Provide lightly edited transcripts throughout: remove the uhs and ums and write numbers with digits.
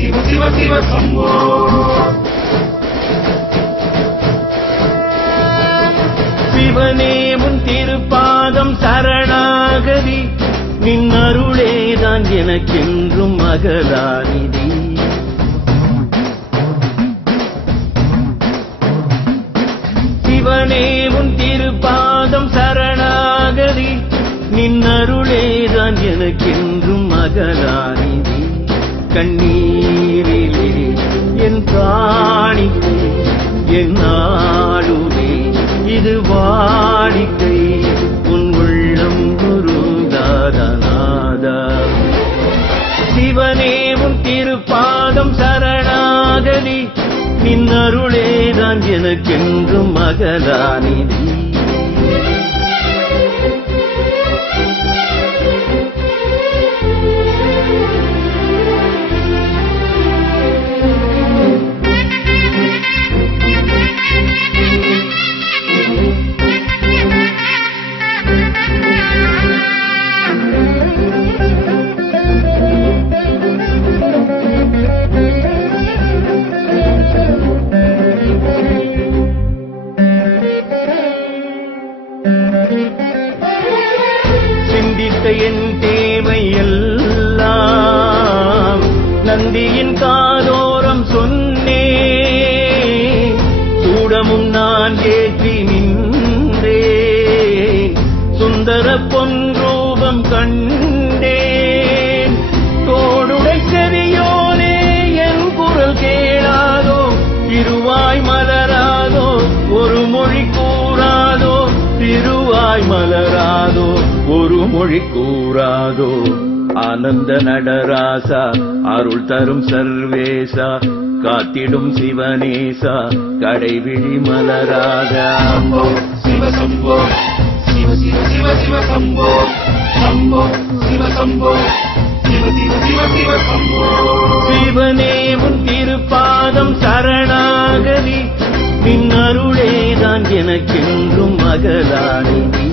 சிவ சிவ சிவ சம்போ. சிவனே உன் திருப்பாதம் சரணாகதி, நின் அருளேதான் எனக்கென்றும் அகலாநிதி. சிவனே உன் திருப்பாதம் சரணாகதி, நின் அருளேதான் எனக்கென்றும் அகலாநிதி. கண்ணீரிலே என் காணிக்கை என் நாளுமே இது வாடிக்கை, உன் உள்ளம் குருதாதநாதா. சிவனே உன் திருப்பாதம் சரணாகதி, நின் அருளேதான் எனக்கென்றும் அகலாநிதி. என் தேவையெல்லாம் நந்தியின் காதோரம் சொன்னேன், சூடமும் நான் ஏற்றி நின்றேன், சுந்தர பொன்ரூபம் கண்டேன். தோடுடை செவியோனே என் குரல் கேளாதோ, திருவாய் மலராதோ ஒரு மொழி கூறாதோ, திருவாய் மலராதோ ஒரு மொழி கூறாதோ. ஆனந்த நடராசா அருள் தரும் சர்வேசா, காத்திடும் சிவனேசா கடைவிழி மலராதா. சிவ சம்போ சிவ சிவ சிவ சிவ சம்போ. சம்போ சிவ சம்போ சிவ சிவ சிவ சிவ சம்போ. சிவனே உன் திருப்பாதம் சரணாகதி, நின் அருளேதான் எனக்கென்றும் அகலாநிதி.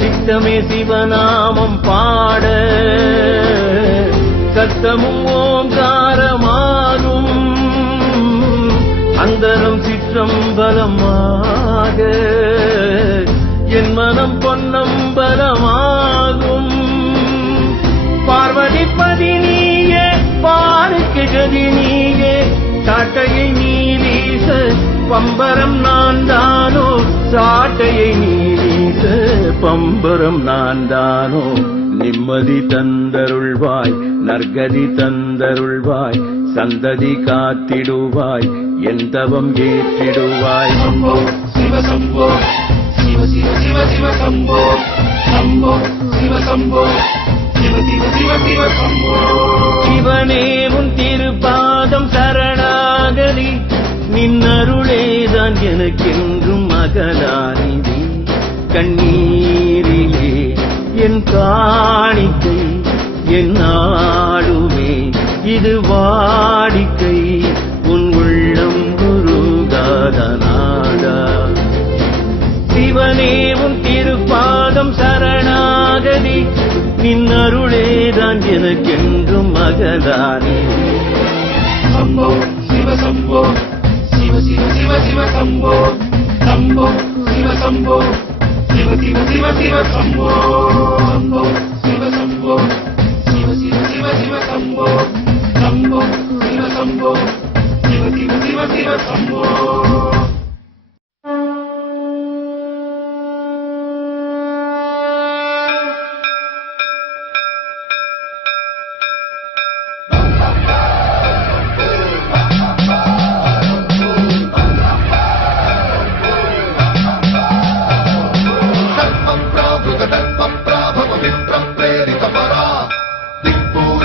சித்தமே சிவநாமம் பாட சத்தமும் ஓங்காரமாகும், அந்தரம் சிற்றம்பலமாக என் மனம் பொன்னம்பலமாகும். பார்வதி பதி நீயே பாருக்கு கதி நீயே, சாட்டையை நீ வீச பம்பரம் நான் தானோ, சாட்டையை நீ வீச பம்பரம் நான் தானோ. நிம்மதி தந்தருள்வாய் நற்கதி தந்தருள்வாய், சந்ததி காத்திடுவாய் என் தவம் ஏற்றிடுவாய். சம்போ சிவ சம்போ சிவ சிவ சிவ சிவ சம்போ. சம்போ சிவ சம்போ சிவ சிவ சிவ சிவ சம்போ. சிவனே உன் திருப்பாதம் சரணாகதி, நின் அருளேதான் எனக்கென்றும் அகலாநிதி. கண்ணீரிலே என் காணிக்கை என் நாளுமே இது வாடிக்கை, உன் உள்ளம் குருதாதநாதா. சிவனே உன் திருப்பாதம் சரணாகதி, நின் அருளேதான் எனக்கென்றும் அகலாநிதி. சம்போ சிவ சம்போ சிவ சிவ சிவ சிவ சம்போ. சம்போ சிவ சம்போ சிவ சிவ சிவ சிவ சம்போ. சம்போ சிவ சம்போ சிவ சிவ சிவ சிவ சம்போ. சம்போ சிவ Shambho Shiva Shiva Shiva Shiva Shambho. Vipram prerita para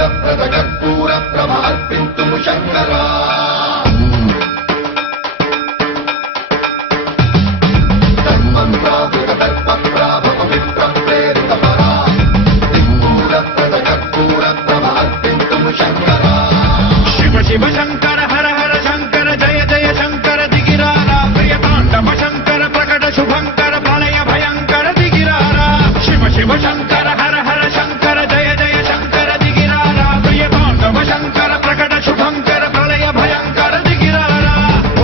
सिंदूरप्रद कर्पूरप्रभ अर्पिन्तुं Shankara Shiv Shankar हर हर शंकर जय जय शंकर दिगिरारा प्रियतांडव शंकर प्रकट शुभंकर प्रलय भयंकर दिगिरारा शिव शिव शंकर हर हर शंकर जय जय शंकर दिगिरारा प्रियतांडव शंकर प्रकट शुभंकर प्रलय भयंकर दिगिरारा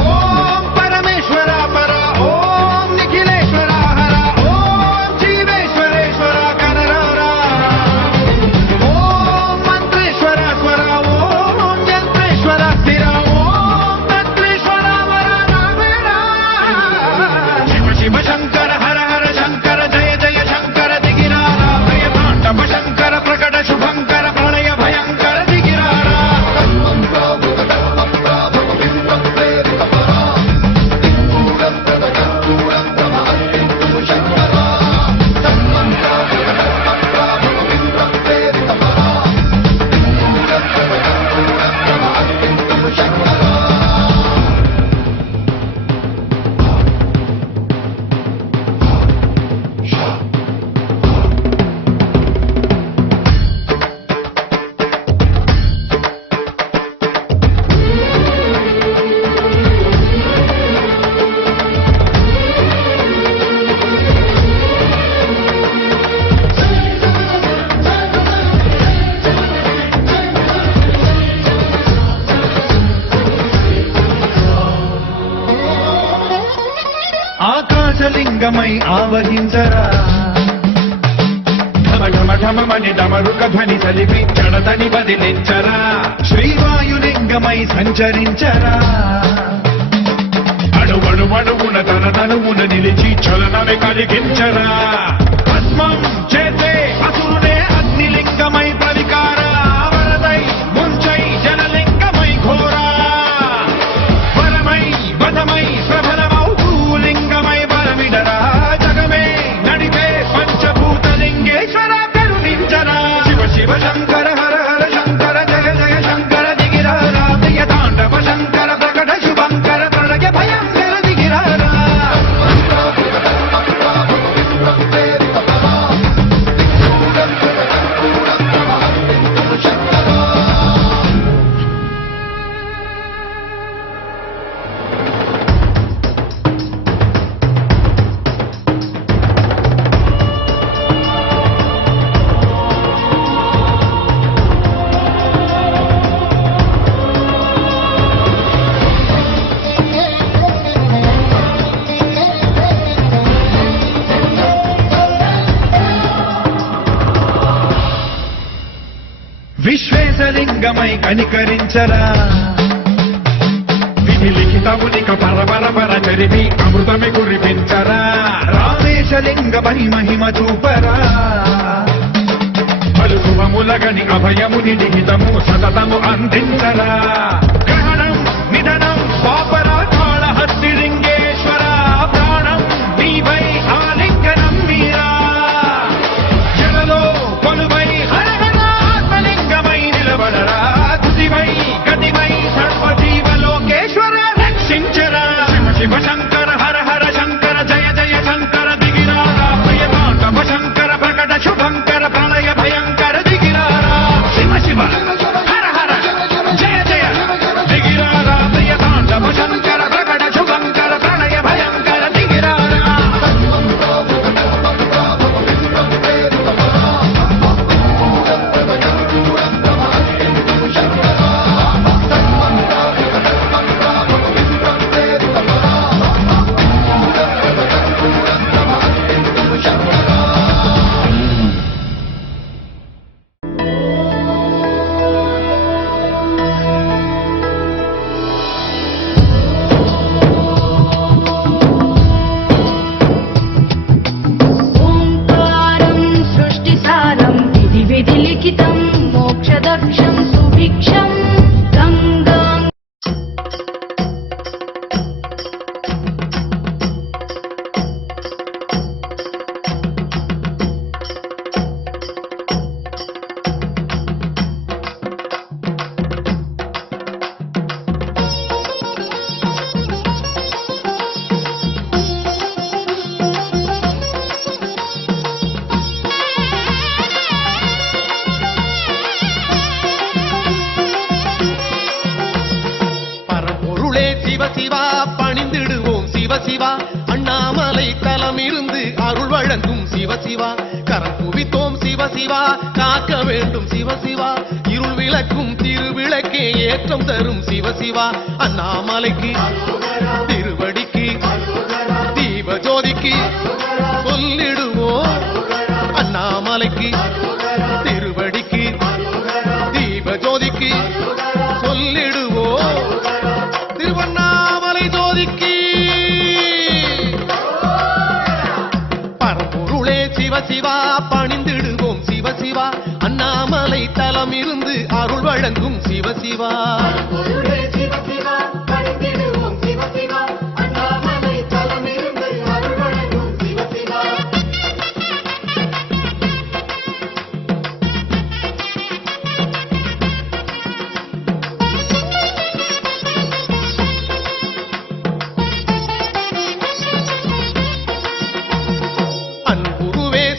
ओम परमेश्वरा परा ओम निखिलेश्वरा हरा ओम जीवेश्वरेश्वरा कररारा ओम मंत्रेश्वरा स्वरा ओम यंत्रेश्वरा स्थिरा ओम तत्रेश्वरा वरा नामेरा शिव शिव शंकर हर हर शंकर जय जय शंकर दिगिरारा प्रियतांडव शंकर प्रकट शुभंकर प्रलय भयंकर दिगिरारा ఆకాశలింగమై ఆవహించరా ఢమ ఢమ ఢమమని డమరుక ధ్వని సలిపి జడదని బదిలించరా శ్రీవాయులింగమై సంచరించరా అణువణువున తన తనువున నిలిచి చలనమే కలిగించరా పద్మం చేతే అసురునే అగ్నిలింగమై ప్రవికారా వరదై ముంచై జనలింగమై ఘోరా వరమై వదమై ప్రబలమౌ భూలింగమై బలమిడరా జగమే నడిపే పంచభూతలింగేశ్వర కరుణించరా శివ శివ శంకర హర హర శంకర జయ జయ శంకర దిగిరారా ప్రియతాండవ శంకర ప్రకట శుభంకర ప్రళయ భయంకర దిగిరారా విశ్వేశలింగమై కనికరించరా విధి లిఖితమునిక పరపర చరివి అమృతమి కురిపించరా రామేశలింగమై మహిమ చూపరా పలు శుభములగని అభయముని నిహితము సతతము అందించరా గ్రహణం నిధనం పాపరా కాళహస్తి లింగేశ్వర ప్రాణం నీవై ఆలింగనం మీరా జలలో కొలువై హర హర ఆత్మలింగమై నిలబడరా తుదివై గతివై సర్వజీవలోకేశ్వర రక్షించరా శివ శివ శంకర హర హర శంకర జయ జయ శంకర దిగిరారా ప్రియతాండవ శంకర ప్రకట శుభంకర ప్రళయ భయంకర దిగిరారా శివ శివ హర హర జయ జయ దిగిరారా ప్రియతాండవ శంకర ప్రకట శుభంకర ప్రళయ భయంకర దిగిరారా ఓంకారం సృష్టిసారం విధి విధిలిఖితం మోక్షదక్షం సుభిక్షం గంగాం வழங்கும் சிவசிவா கரம் குவித்தோம் சிவசிவா காக்க வேண்டும் சிவசிவா இருள் விளக்கும் திருவிளக்கே ஏற்றம் தரும் சிவசிவா அண்ணாமலைக்கு திருவடிக்கு தீப ஜோதிக்கு சொல்லிடுவோம் அண்ணாமலைக்கு திருவடிக்கு தீப ஜோதிக்கு சொல்லிடுவோம் திருவண்ணாமலை ஜோதிக்கு பரம்பொருளே சிவசிவா பணிந்திடுவோம் சிவசிவா அண்ணாமலை தலம் இருந்து அருள் வழங்கும் சிவசிவா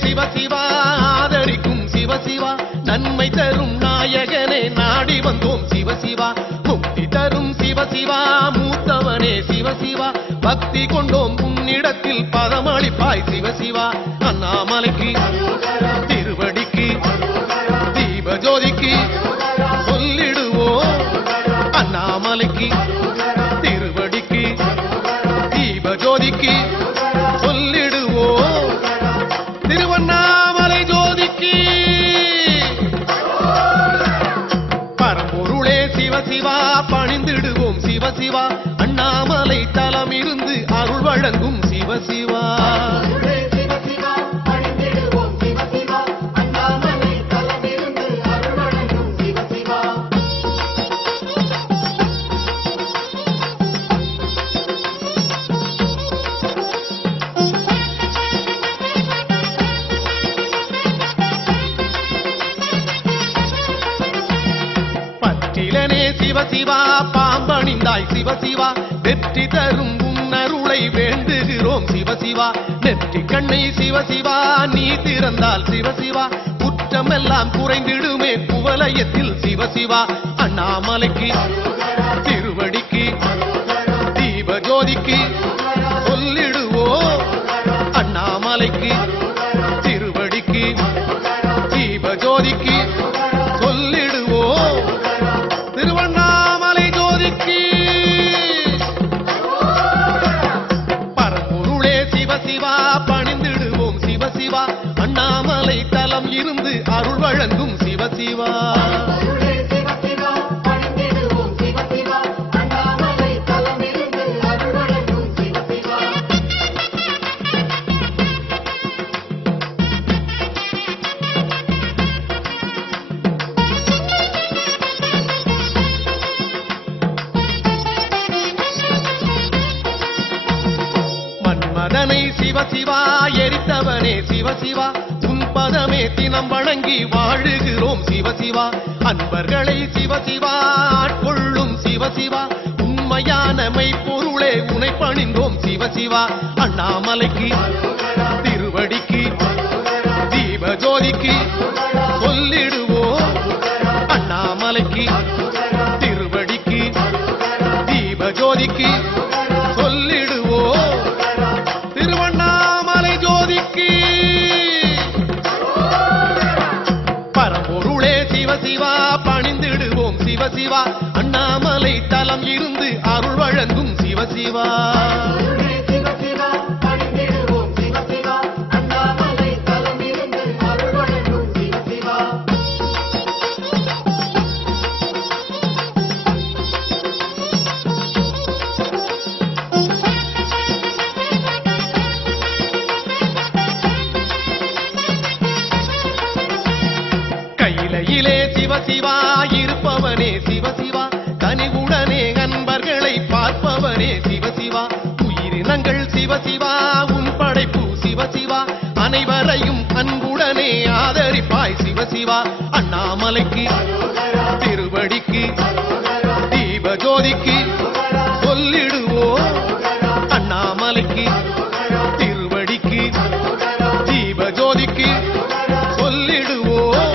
சிவசிவா ஆதரிக்கும் சிவசிவா நன்மை தரும் நாயகனே நாடி வந்தோம் சிவசிவா முக்தி தரும் சிவசிவா மூத்தவனே சிவசிவா பக்தி கொண்டோம் உன்னிடத்தில் பதமளிப்பாய் சிவசிவா அண்ணாமலைக்கு திருவடிக்கு தீப ஜோதிக்கு சொல்லிடுவோம் அண்ணாமலைக்கு திருவடிக்கு தீப ஜோதிக்கு சொல்லிடுவோம் திருவண்ணாமலை ஜோதிக்கு பரம்பொருளே சிவசிவா பணிந்திடுவோம் சிவசிவா அண்ணாமலை தலம் இருந்து அருள் வழங்கும் சிவசிவா பற்றிலனே சிவசிவா பாம்பணிந்தாய் சிவசிவா வெற்றி தரும் உன்னருளை வேண்டுகிறோம் சிவசிவா நெற்றி கண்ணை சிவசிவா நீ திறந்தால் சிவசிவா குற்றமெல்லாம் குறைந்திடுமே குவலயத்தில் சிவசிவா அண்ணாமலைக்கு திருவடிக்கு தீப ஜோதிக்கு சொல்லிடுவோம் அண்ணாமலைக்கு திருவடிக்கு தீப ஜோதிக்கு சொல்லிடுவோம் திருவண்ணாமலை ஜோதிக்கு பரம்பொருளே சிவசிவா பணிந்திடுவோம் சிவசிவா அண்ணாமலை தலம் இருந்து அருள் வழங்கும் சிவசிவா மன்மதனை சிவசிவா எரித்தவனே சிவசிவா உன் பதமே தினம் வணங்கி வாழுகிறோம் சிவசிவா அன்பர்களை சிவசிவா ஆட்கொள்ளும் சிவசிவா உண்மையான மெய்ப்பொருளே உனை பணிந்தோம் சிவசிவா அண்ணாமலைக்கு திருவடிக்கு தீப ஜோதிக்கு சொல்லிடுவோம் அண்ணாமலைக்கு திருவடிக்கு தீப ஜோதிக்கு சொல்லிடுவோம் திருவண்ணாமலை ஜோதிக்கு பரம்பொருளே சிவசிவா பணிந்திடுவோம் சிவசிவா அண்ணாமலை தலம் இருந்து அருள் வழங்கும் சிவசிவா கையிலே சிவசிவா இருப்பவனே சிவசிவா கனிவுடனே அன்பர்களை பார்ப்பவனே சிவசிவா உயிரினங்கள் சிவசிவா உன் படைப்பு சிவசிவா அனைவரையும் அன்புடனே ஆதரிப்பாய் சிவசிவா அண்ணாமலைக்கு திருவடிக்கு தீப ஜோதிக்கு சொல்லிடுவோம் அண்ணாமலைக்கு திருவடிக்கு தீப ஜோதிக்கு சொல்லிடுவோம்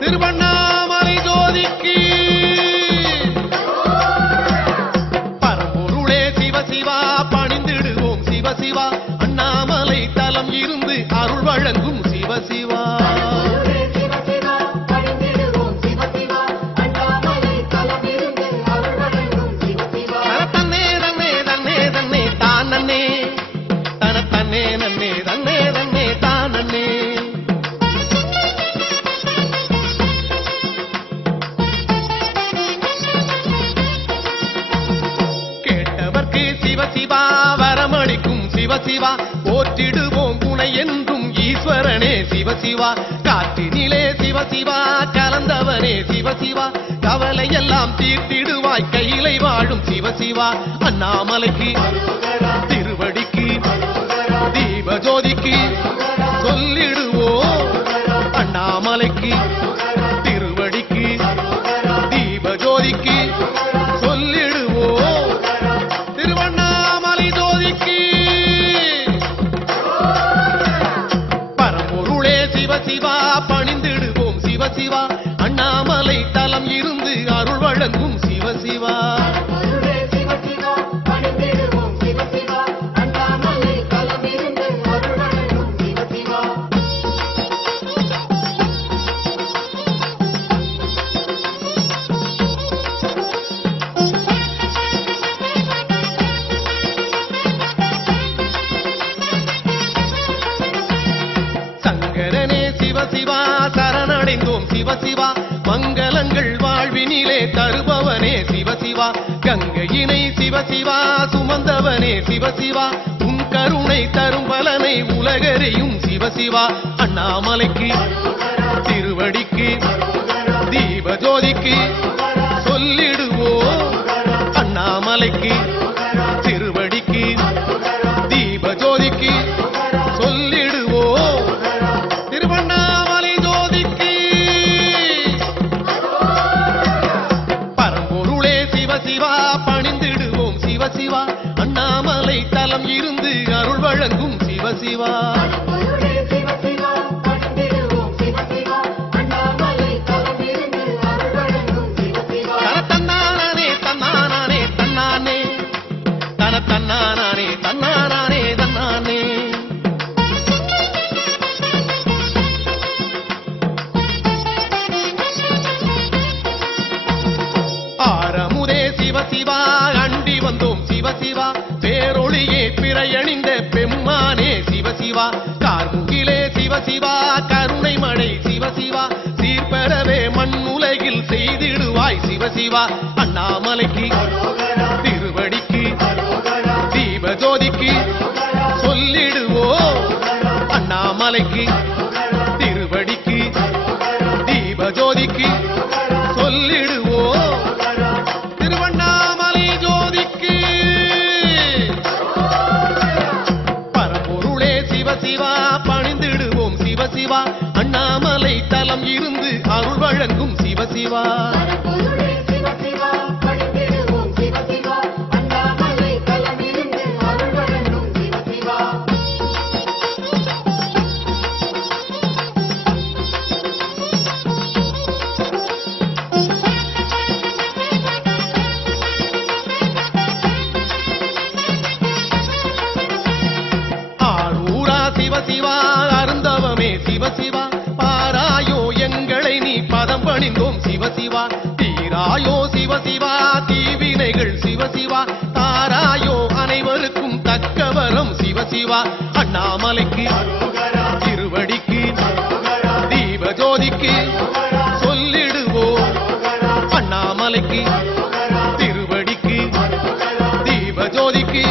திருவண்ணாமலை ஜோதிக்கு பரம்பொருளே சிவசிவா பணிந்திடுவோம் சிவசிவா அண்ணாமலை தலம் இருந்து சிவசிவா போற்றிடுவோம் துணை என்றும் ஈஸ்வரனே சிவசிவா காற்றினிலே சிவசிவா கலந்தவனே சிவசிவா கவலை எல்லாம் தீர்த்திடுவாய் கையிலை வாழும் சிவசிவா அண்ணாமலைக்கு திருவடிக்கு தீபஜோதிக்கு சொல்லிடுவோம் அண்ணாமலைக்கு திருவடிக்கு தீபஜோதிக்கு சொல்லிடுவோம் திருவண்ணாமலை ஜோதிக்கு பரம்பொருளே சிவசிவா பணிந்திடுவோம் சிவசிவா அண்ணாமலை தலம் இருந்து அருள் வழங்கும் சிவசிவா சிவசிவா சரணடைந்தோம் சிவசிவா மங்களங்கள் வாழ்வினிலே தருபவனே சிவசிவா கங்கையினை சிவசிவா சுமந்தவனே சிவசிவா உன் கருணை தரும் பலனை உலகறியும் சிவசிவா அண்ணாமலைக்கு திருவடிக்கு தீபஜோதிக்கு சொல்லிடுவோம் அண்ணாமலைக்கு திருவடிக்கு தீபஜோதிக்கு சொல்லிடுவோம் திருவண்ணாமலை ஜோதிக்கு பரம்பொருளே சிவசிவா பணிந்திடுவோம் சிவசிவா அண்ணாமலை தலம் இருந்து அருள் வழங்கும் சிவசிவா தன்னானே தன்னானே தன்னானே தன தன்னானே தன்னானே தன்னானே ஆரமுதே சிவசிவா அண்டி வந்தோம் சிவசிவா பேரொளியே பிறையணிந்த பெம்மானே சிவசிவா கார்முகிலே சிவசிவா கருணை மழை சிவசிவா சீர்பெறவே மண்ணுலகில் செய்திடுவாய் சிவசிவா அண்ணாமலைக்கு திருவடிக்கு தீபஜோதிக்கு சொல்லிடுவோம் அண்ணாமலைக்கு திருவடிக்கு தீபஜோதிக்கு சொல்லிடுவோம் திருவண்ணாமலை ஜோதிக்கு பரம்பொருளே சிவசிவா பணிந்திடுவோம் சிவசிவா அண்ணாமலை தலம் இருந்து அருள் வழங்கும் சிவசிவா சிவசிவா அருந்தவமே சிவசிவா பாராயோ எங்களை நீ பதம் பணிந்தோம் சிவசிவா தீராயோ சிவசிவா தீவினைகள் சிவசிவா தாராயோ அனைவருக்கும் தக்கவரம் சிவசிவா அண்ணாமலைக்கு திருவடிக்கு தீபஜோதிக்கு சொல்லிடுவோம் அண்ணாமலைக்கு திருவடிக்கு தீபஜோதிக்கு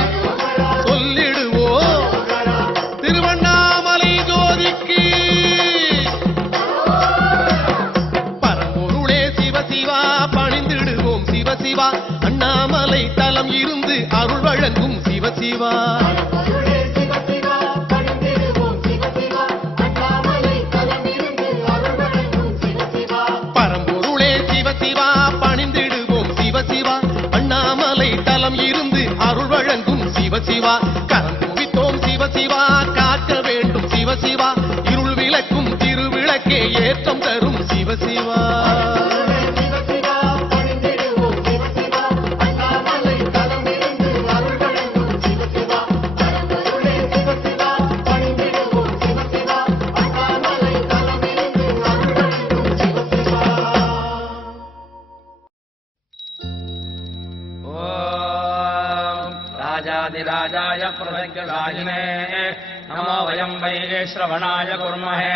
சொல்லிடுவோம் திருவண்ணாமலை ஜோதிக்கு பரம்பொருளே சிவசிவா பணிந்திடுவோம் சிவசிவா அண்ணாமலை தலம் இருந்து அருள் வழங்கும் சிவசிவா பரம்பொருளே சிவசிவா பணிந்திடுவோம் சிவசிவா அண்ணாமலை தலம் இருந்து அருள் வழங்கும் சிவசிவா கரம் குவித்தோம் சிவசிவா காக்க வேண்டும் சிவசிவா இருள் விளக்கும் திருவிளக்கே ஏற்றம் தரும் சிவசிவா राजाधिराजाय प्रदग्गराजिने नमो वयं वै श्रवणाय कुर्महे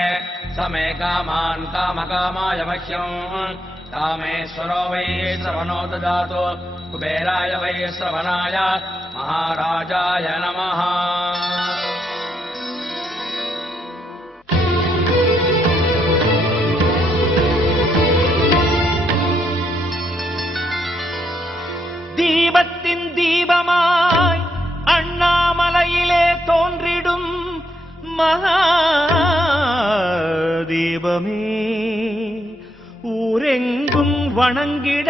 समे कामान् कामकामाय मह्यम् कामेश्वरो वै श्रवणो ददातु कुबेराय वै श्रवणाय महाराजाय नमः மகாதீபமே ஊரெங்கும் வணங்கிட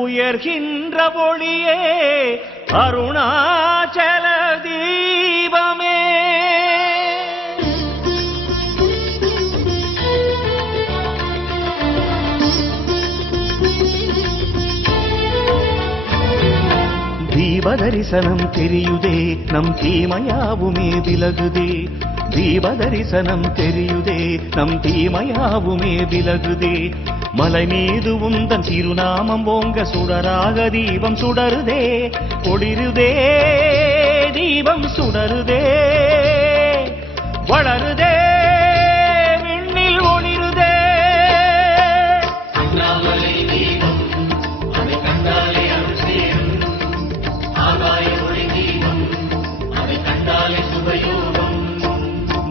உயர்கின்ற ஒளியே அருணாச்சல தீபமே. தீப தரிசனம் தெரியுதே நம் தீமையாவுமே விலகுதே. தீப தரிசனம் தெரியுதே நம் தீமையாவுமே விலகுதே. மலை மீது உந்தன் திருநாமம் ஓங்க சுடராக தீபம் சுடருதே. ஒளிருதே தீபம் சுடருதே. வளருதே விண்ணில் ஒளிருதே.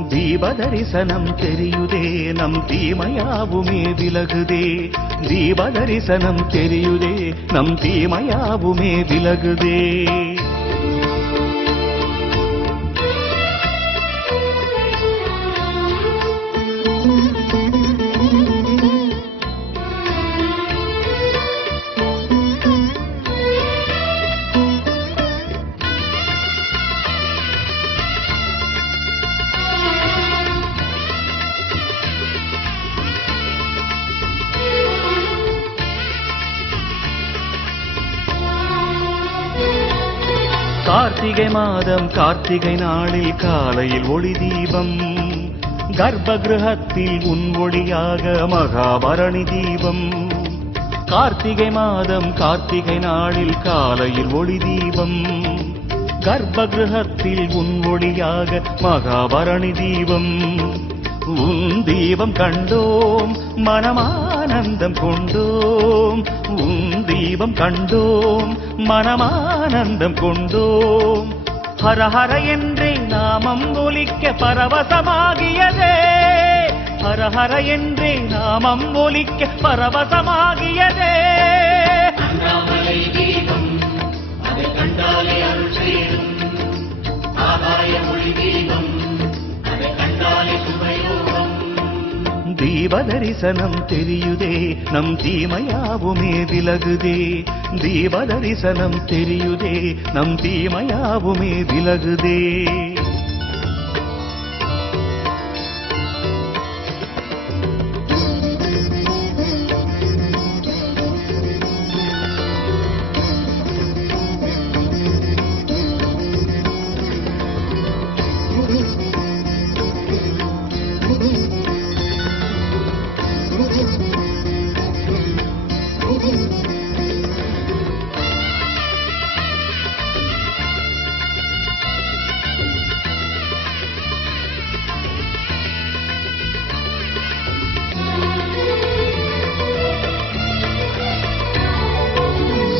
தீப தரிசனம் தெரியுதே நம் தீமையாவுமே விலகுதே. தீப தரிசனம் தெரியுதே நம் தீமையாவுமே விலகுதே. கார்த்திகை மாதம் கார்த்திகை நாளில் காலையில் ஒளி தீபம். கர்ப்ப கிரகத்தில் உன் ஒளியாக மகாபரணி தீபம். கார்த்திகை மாதம் கார்த்திகை நாளில் காலையில் ஒளி தீபம். கர்ப்ப கிரகத்தில் உன் ஒளியாக மகாபரணி தீபம். உன் தீபம் கண்டோம் மனமானந்தம் கொண்டோம். உன் தீபம் கண்டோம் மனமானந்தம் கொண்டோம். ஹர ஹர என்றே நாமம் ஒலிக்க பரவசமாகியதே. ஹர ஹர என்றே நாமம் ஒலிக்க பரவசமாகியதே. தீப தரிசனம் தெரியுதே நம் தீமையாவுமே விலகுதே. தீப தரிசனம் தெரியுதே நம் தீமையாவுமே விலகுதே.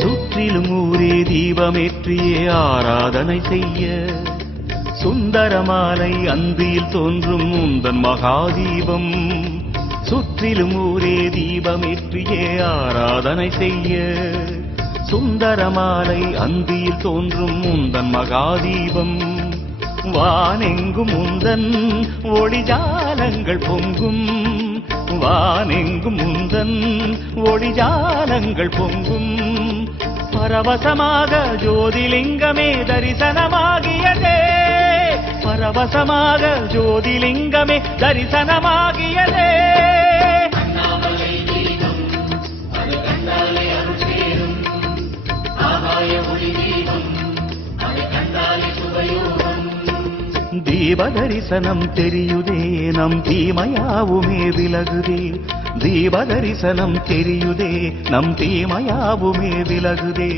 சுற்றிலும் ஊரே தீபமேற்றியே ஆராதனை செய்ய. சுந்தரமாலை அந்தியில் தோன்றும் உந்தன் மகாதீபம். சுற்றிலும் ஊரே தீபமேற்றியே ஆராதனை செய்ய. சுந்தரமாலை அந்தியில் தோன்றும் உந்தன் மகாதீபம். வானெங்கும் உந்தன் ஒளிஜாலங்கள் பொங்கும். வானெங்கும் உந்தன் ஒளிஜாலங்கள் பொங்கும். பரவசமாக ஜோதிலிங்கமே தரிசனமாகியதே. பரவசமாக ஜோதிலிங்கமே தரிசனமாகியதே. தீப தரிசனம் தெரியுதே நம் தீமையாவுமே விலகுதே. தீப தரிசனம் தெரியுதே நம் தீமையாவுமே விலகுதே.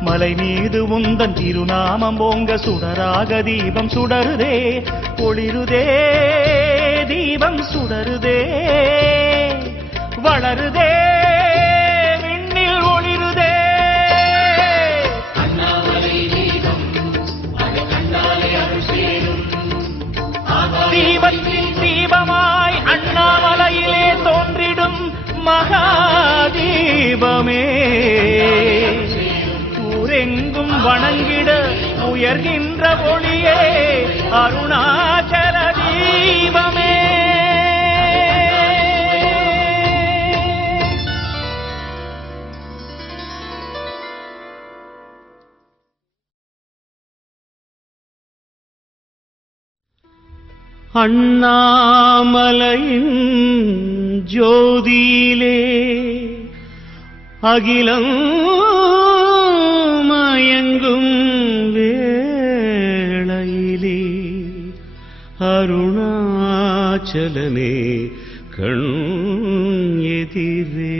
மலை மீது உந்தன் திருநாமம் ஓங்க சுடராக தீபம் சுடருதே. ஒளிருதே தீபம் சுடருதே. வளருதே விண்ணில் ஒளிருதே. தீபத்தின் தீபமாய் அண்ணாமலையிலே தோன்றிடும் மகாதீபமே. ஊரெங்கும் வணங்கிட உயர்கின்ற ஒளியே அருணாச்சல தீபமே. தீபமே. அண்ணாமலையின் ஜோதியிலே அகிலம் மயங்கும் வேளையிலே அருணாச்சலமே கண் எதிரே.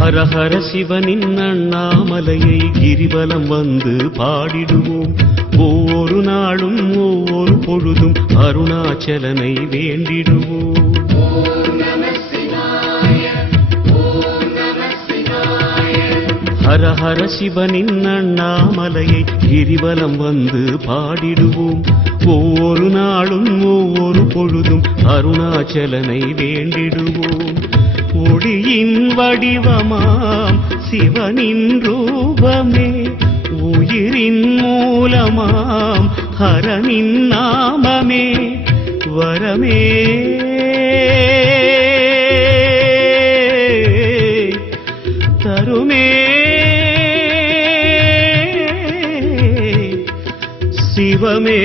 ஹரஹர சிவனின் அண்ணாமலையை கிரிவலம் வந்து பாடிடுவோம். ஒவ்வொரு நாளும் ஒவ்வொரு பொழுதும் அருணாச்சலனை வேண்டிடுவோம். ஹரஹர சிவனின் அண்ணாமலையை கிரிவலம் வந்து பாடிடுவோம். ஒவ்வொரு நாளும் ஒவ்வொரு பொழுதும் அருணாச்சலனை வேண்டிடுவோம். ஒளியின் வடிவமாம் சிவனின் ரூபமே, உயிரின் மூலமாம் ஹரனின் நாமமே, வரமே தருமே சிவமே.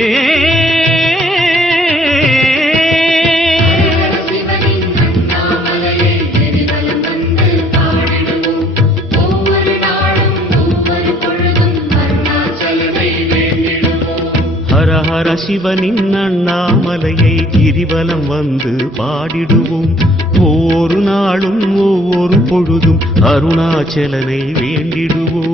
ஹரஹர சிவனின் அண்ணாமலையை கிரிவலம் வந்து பாடிடுவோம். ஒவ்வொரு நாளும் ஒவ்வொரு பொழுதும் அருணாச்சலனை வேண்டிடுவோம்.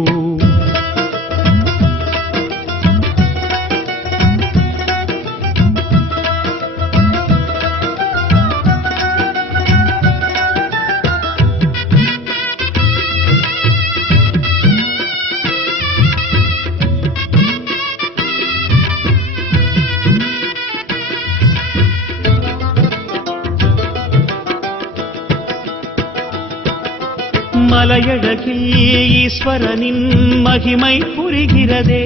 மலையழகில் ஈஸ்வரனின் மகிமை புரிகிறதே,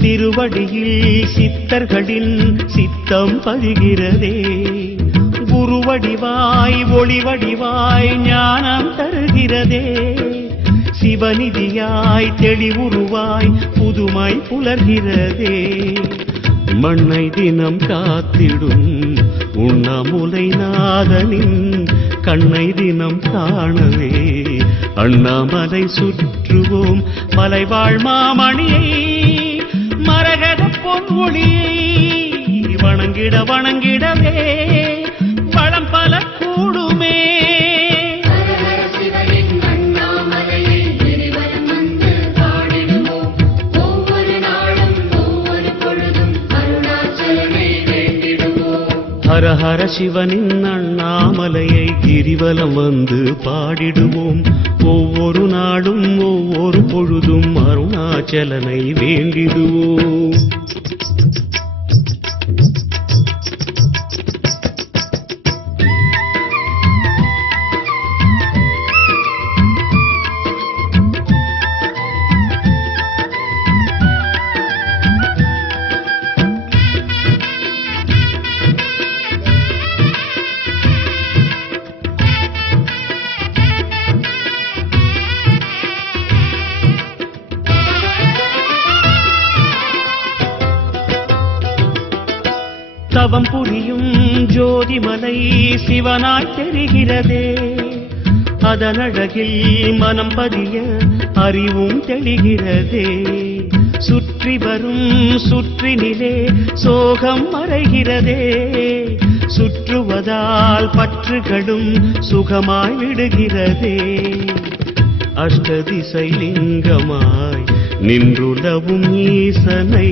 திருவடியில் சித்தர்களின் சித்தம் பதிகிறதே. குருவடிவாய் ஒளிவடிவாய் ஞானம் தருகிறதே, சிவநிதியாய் தெளிவுருவாய் புதுமை புலர்கிறதே. மண்ணை தினம் காத்திடும் உண்ணாமுலை நாதனின் கண்ணை தினம் காணவே அண்ணாமலை சுற்றுவோம். மலைவாழ் மாமணியை மரகத பொன்மொழியை வணங்கிட வணங்கிடவே வளம் பல கூடுமே. ஹரஹர சிவனின் அண்ணாமலையை கிரிவலம் வந்து பாடிடுவோம். ஒவ்வொரு நாளும் ஒவ்வொரு பொழுதும் அருணாச்சலனை வேண்டிடுவோம். தவம் புரியும் ஜோதிமலை சிவனாய் தெரிகிறதே, அதனழகில் மனம் பதிய அறிவும் தெளிகிறதே. சுற்றி வரும் சுற்றினிலே சோகம் மறைகிறதே, சுற்றுவதால் பற்றுகளும் சுகமாய் விடுகிறதே. அஷ்டதிசை லிங்கமாய் நின்றுலவும் ஈசனை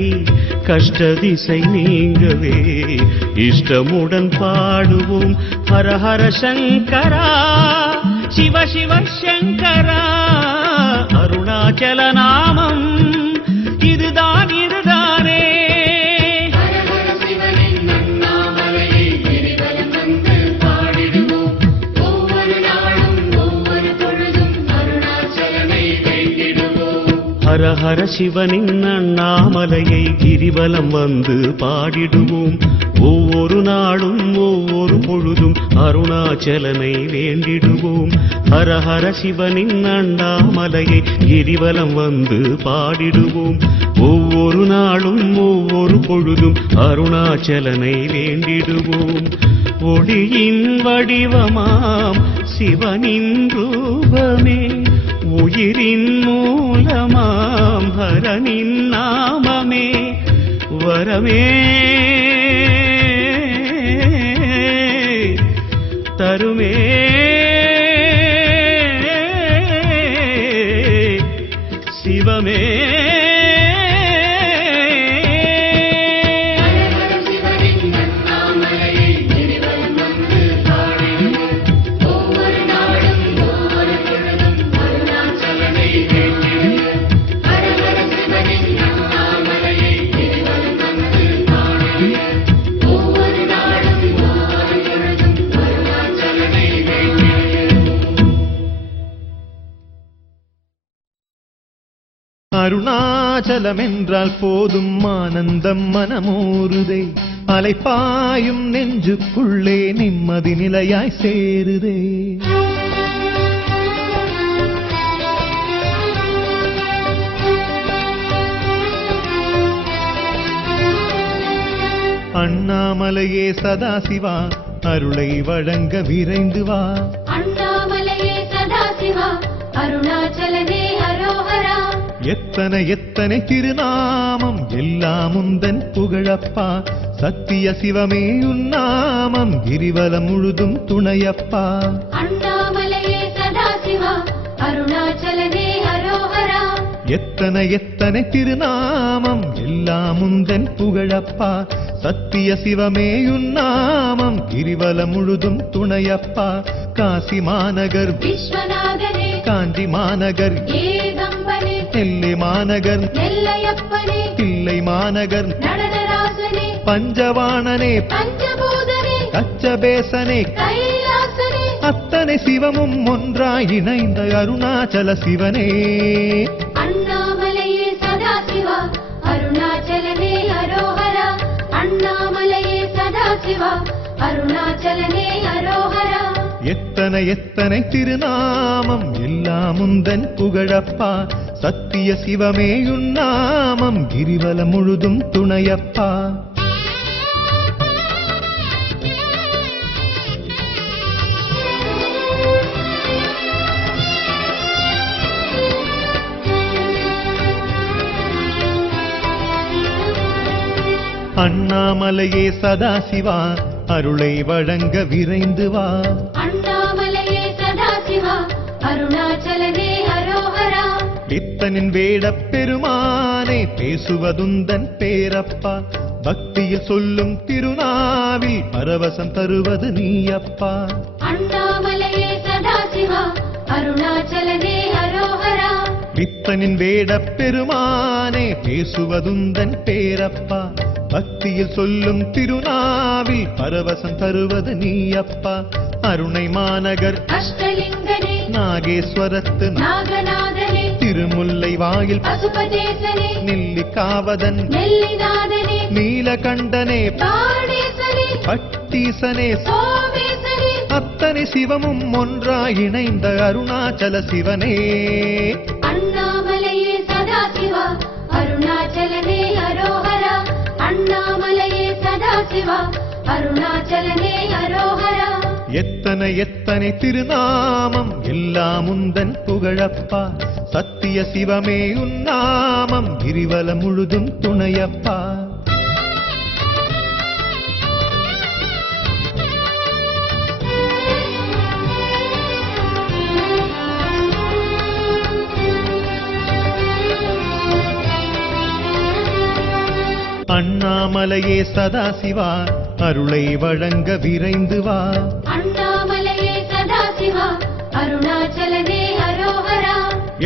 கஷ்டதிசை நீங்கவே இஷ்டமுடன் பாடுவோம் ஹர ஹர சங்கரா சிவ சிவ சங்கரா அருணாச்சல நாமம் இதுதான் இதுதானே ஹர ஹர சிவனின் அண்ணாமலையை கிரிவலம் வந்து பாடிடுவோம் ஒவ்வொரு நாளும் ஒவ்வொரு பொழுதும் அருணாச்சலனை வேண்டிடுவோம் ஹர ஹர சிவனின் அண்ணாமலையை கிரிவலம் வந்து பாடிடுவோம் ஒவ்வொரு நாளும் ஒவ்வொரு பொழுதும் அருணாச்சலனை வேண்டிடுவோம் ஒளியின் வடிவமாம் சிவனின் ரூபமே உயிரின் மூலமாம் ஹரனின் நாமமே வரமே தருமே சிவமே அருணாச்சலம் என்றால் போதும் ஆனந்தம் மனமூறுதே அலைப்பாயும் நெஞ்சுக்குள்ளே நிம்மதி நிலையாய் சேருதே அண்ணாமலையே சதாசிவா அருளை வழங்க விரைந்து வா அண்ணாமலையே சதாசிவா அருணாச்சலனே ஹரோஹரா எத்தனை எத்தனை திருநாமம் எல்லாம் உந்தன் புகழப்பா சத்திய சிவமே உன்னாமம் கிரிவலம் முழுதும் துணையப்பா அண்ணாமலையே சதாசிவா அருணாச்சலனே ஹரோஹரா எத்தனை எத்தனை திருநாமம் எல்லாம் உந்தன் புகழப்பா சத்திய சிவமே உன்னாமம் கிரிவலம் முழுதும் துணையப்பா காசி மாநகர் விஸ்வநாதனே காஞ்சி மாநகர் ஏகம்பனே நெல்லை மாநகர் நெல்லையப்பனே தில்லை மாநகர் நடனராசனே பஞ்சவாணனே பஞ்சபூதனே கச்சபேசனே கைலாசனே அத்தனை சிவமும் ஒன்றாய் இணைந்த அருணாச்சல சிவனே அண்ணாமலையே சதாசிவா அருணாச்சலனே ஹரோஹரா அண்ணாமலையே சதாசிவா அருணாச்சலனே ஹரோஹரா எத்தனை எத்தனை திருநாமம் எல்லாம் உந்தன் புகழப்பா சத்திய சிவமே உன்னாமம் கிரிவலம் முழுதும் துணையப்பா அண்ணாமலையே சதாசிவா அருளை வழங்க விரைந்து வா அண்ணாமலையே சதாசிவா அருணாச்சலனே ஹரோஹரா பித்தனின் வேடப் பெருமானே பேசுவதுந்தன் பேரப்பா பக்தியில் சொல்லும் திருநாவில் பரவசம் தருவது நீயப்பா அண்ணாமலையே சதாசிவா அருணாச்சலனே ஹரோஹரா பித்தனின் வேடப் பெருமானே பேசுவதுந்தன் பேரப்பா பக்தியில் சொல்லும் திருநாவில் பரவசம் தருவது நீயப்பா அருணை மாநகர் அஷ்டலிங்கனே நாகேஸ்வரத்து நாகநாதனே திருமுல்லை வாயில் பசுபதேசனே நெல்லிக்காவதன் நெல்லிநாதனே நீலகண்டனே பாடேசனே பட்டீசனே சோமேசனே அத்தனை சிவமும் ஒன்றாய் இணைந்த அருணாச்சல சிவனே அண்ணாமலையே சதாசிவா அருணாச்சலனே ஹரோஹரா அண்ணாமலையே சதாசிவா அருணாச்சலனே ஹரோஹரா எத்தனை எத்தனை திருநாமம் எல்லாம் உந்தன் புகழப்பா சத்திய சிவமே உன்னாமம் கிரிவலம் முழுதும் துணையப்பா அண்ணாமலையே சதாசிவா அருளை வழங்க விரைந்து வா. அண்ணாமலையே சதாசிவா அருணாச்சலனே அரோஹரா.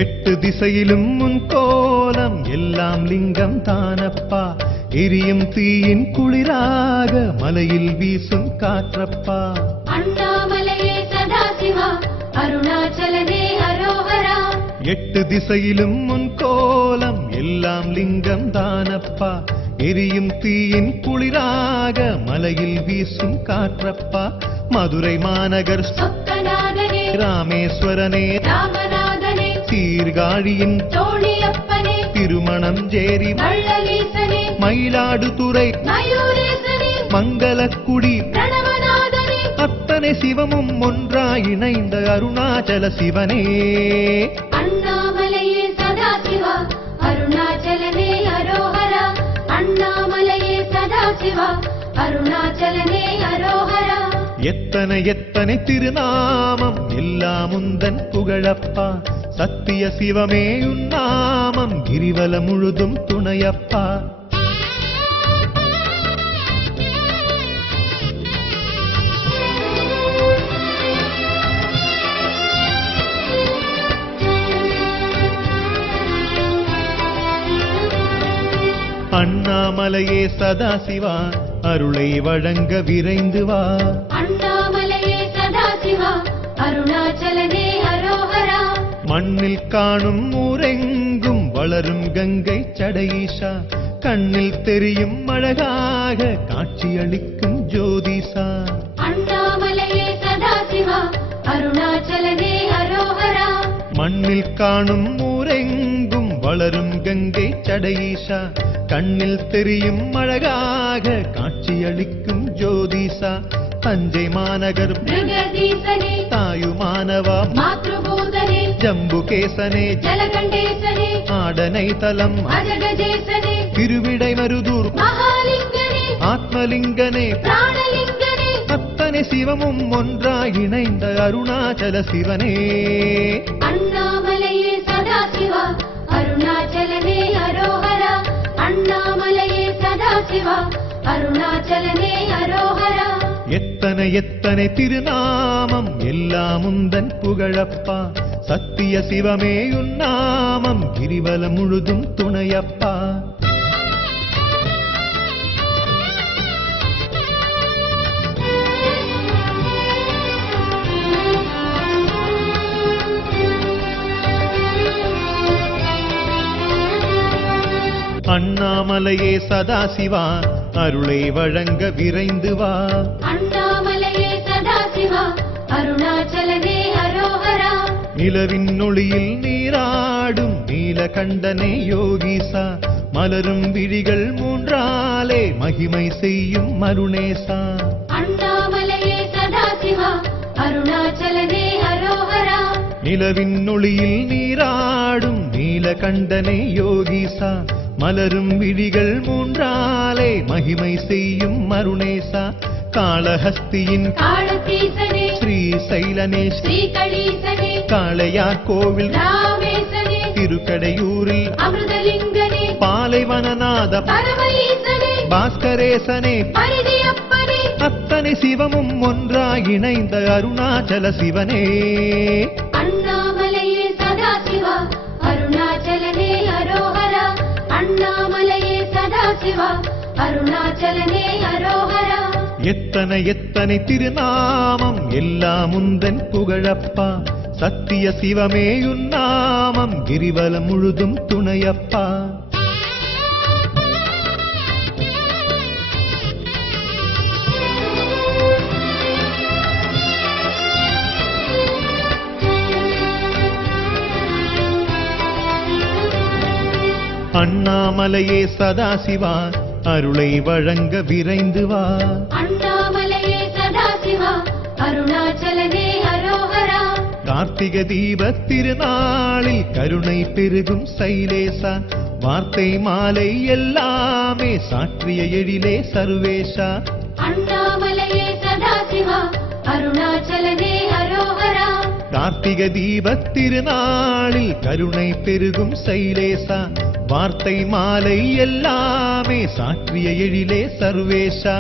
8 திசையிலும் முன் கோலம் எல்லாம் லிங்கம் தானப்பா. எரியும் தீயின் குளிராக மலையில் வீசும் காற்றப்பா. அண்ணாமலையே சதாசிவா அருணாச்சலனே அரோஹரா. 8 திசையிலும் முன் கோலம் எல்லாம் லிங்கம் தானப்பா. எரியும் தீயின் குளிராக மலையில் வீசும் காற்றப்பா. மதுரை மாநகர் சொக்கநாதனே ராமேஸ்வரனே ராமநாதனே சீர்காழியின் தோணியப்பனே திருமணம் ஜேரி வள்ளலீசனே மயிலாடுதுறை மயூரேசனே மங்களக்குடி பிரணவநாதனே அத்தனை சிவமும் ஒன்றாய் இணைந்த அருணாச்சல சிவனே. அண்ணாமலையே சதாசிவா அருணாச்சலனே அரோஹரா. அண்ணாமலையே சதாசிவா அருணாச்சலனே அரோஹரா. எத்தனை எத்தனை திருநாமம் எல்லாம் உந்தன் புகழப்பா. சத்திய சிவமே உன்னாமம் கிரிவலம் முழுதும் துணையப்பா. அண்ணாமலையே சதாசிவா அருளை வழங்க விரைந்து வா. அண்ணாமலையே சதாசிவா அருணாச்சலனே அரோஹரா. மண்ணில் காணும் ஊரெங்கும் வளரும் கங்கை சடையீஷா. கண்ணில் தெரியும் அழகாக காட்சியளிக்கும் ஜோதிஷா. அண்ணாமலையே சதாசிவா அருணாச்சலனே அரோஹரா. மண்ணில் காணும் ஊரெங்கும் வளரும் கங்கை சடையீஷா. கண்ணில் தெரியும் அழகாக காட்சியளிக்கும் ஜோதிஷா. தஞ்சை மாநகர் மிருகதீசனே தாயுமானவா மாத்ருபூதனே ஜம்புகேசனே ஜலகண்டேசனே ஆடனை தலம் அஜகஜேசனே திருவிடை மருதூர் மகாலிங்கனே ஆத்மலிங்கனே பிராணலிங்கனே அத்தனை சிவமும் ஒன்றாய் இணைந்த அருணாச்சல சிவனே. அண்ணாமலையே சதாசிவா அருணாச்சலனே அரோஹரா. அண்ணாமலையே சதாசிவா அருணாச்சலனே அரோஹரா. எத்தனை எத்தனை திருநாமம் எல்லாம் உந்தன் புகழப்பா. சத்திய சிவமே உன்னாமம் கிரிவலம் முழுதும் துணையப்பா. அண்ணாமலையே சதாசிவா அருளை வழங்க விரைந்து வா. அண்ணாமலையே சதாசிவா அருணாச்சலனே அரோஹரா. நிலவின் ஒளியில் நீராடும் நீலகண்டனே யோகிசா. மலரும் விழிகள் மூன்றாலே மகிமை செய்யும் அருணேசா. அண்ணாமலையே சதாசிவா அருணாச்சலனே அரோஹரா. நிலவின் ஒளியில் நீராடும் நீலகண்டனே யோகிசா. மலரும் விழிகள் மூன்றாலே மகிமை செய்யும் அருணேசா. காளஹஸ்தியின் காளதீசனே ஸ்ரீசைலனே ஸ்ரீகளீசனே காளையார் கோவில் ராமேசனே திருக்கடையூரில் அமிர்தலிங்கனே பாலைவனநாத பரமஈசனே பாஸ்கரேசனே பரிதியப்பனே அத்தனை சிவமும் ஒன்றாய் இணைந்த அருணாச்சல சிவனே. அண்ணாமலையே சதாசிவா அருணாச்சலனே அரோஹரா. அண்ணாமலையே சதாசிவா அருணாச்சலனே அரோஹரா. எத்தனை எத்தனை திருநாமம் எல்லாம் உந்தன் புகழப்பா. சத்திய சிவமே உன்னாமம் கிரிவலம் முழுதும் துணையப்பா. அண்ணாமலையே சதாசிவா அருளை வழங்க விரைந்து வா. அண்ணாமலையே சதாசிவா அருணாச்சலனே அரோஹரா. கார்த்திக தீப திருநாளில் கருணை பெருகும் சைலேசா. வார்த்தை மாலை எல்லாமே சாற்றிய எழிலே சர்வேஷா. அண்ணாமலையே சதாசிவா அருணாச்சலனே அரோஹரா. கார்த்திகை தீபத் திருநாளில் கருணை பெருகும் சைலேசா வார்த்தை மாலை எல்லாமே சாற்றிய எழிலே சர்வேஷா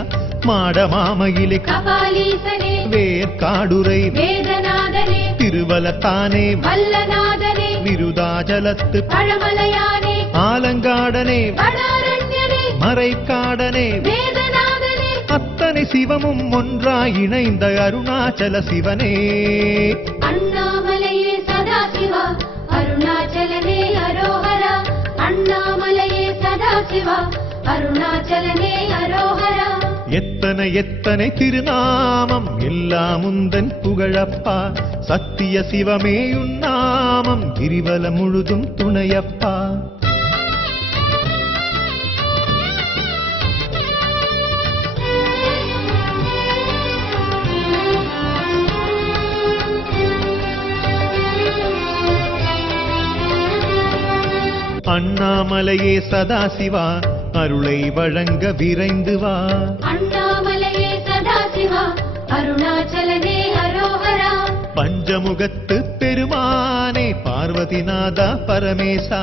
மாடமாமயிலே கபாலீசனே வேர்காடுரை வேதநாதனே திருவலத்தானே வல்லநாதனே விருதாஜலத்து பழமலையானே ஆலங்காடனே வடாரண்யனே மறைக்காடனே வேதநாதனே அத்தனை சிவமும் ஒன்றாய் இணைந்த அருணாச்சல சிவனே அண்ணாமலையே சதாசிவா அருணாச்சலனே அரோஹரா அண்ணாமலையே சதாசிவா அருணாச்சலனே அரோஹரா எத்தனை எத்தனை திருநாமம் எல்லாம் உந்தன் புகழப்பா சத்திய சிவமே உன்னாமம் கிரிவலம் முழுதும் துணையப்பா அண்ணாமலையே சதாசிவா அருளை வழங்க விரைந்து வா அண்ணாமலையே சதாசிவா அருணாச்சலனே அரோஹரா பஞ்சமுகத்து பெருமானே பார்வதிநாதா பரமேசா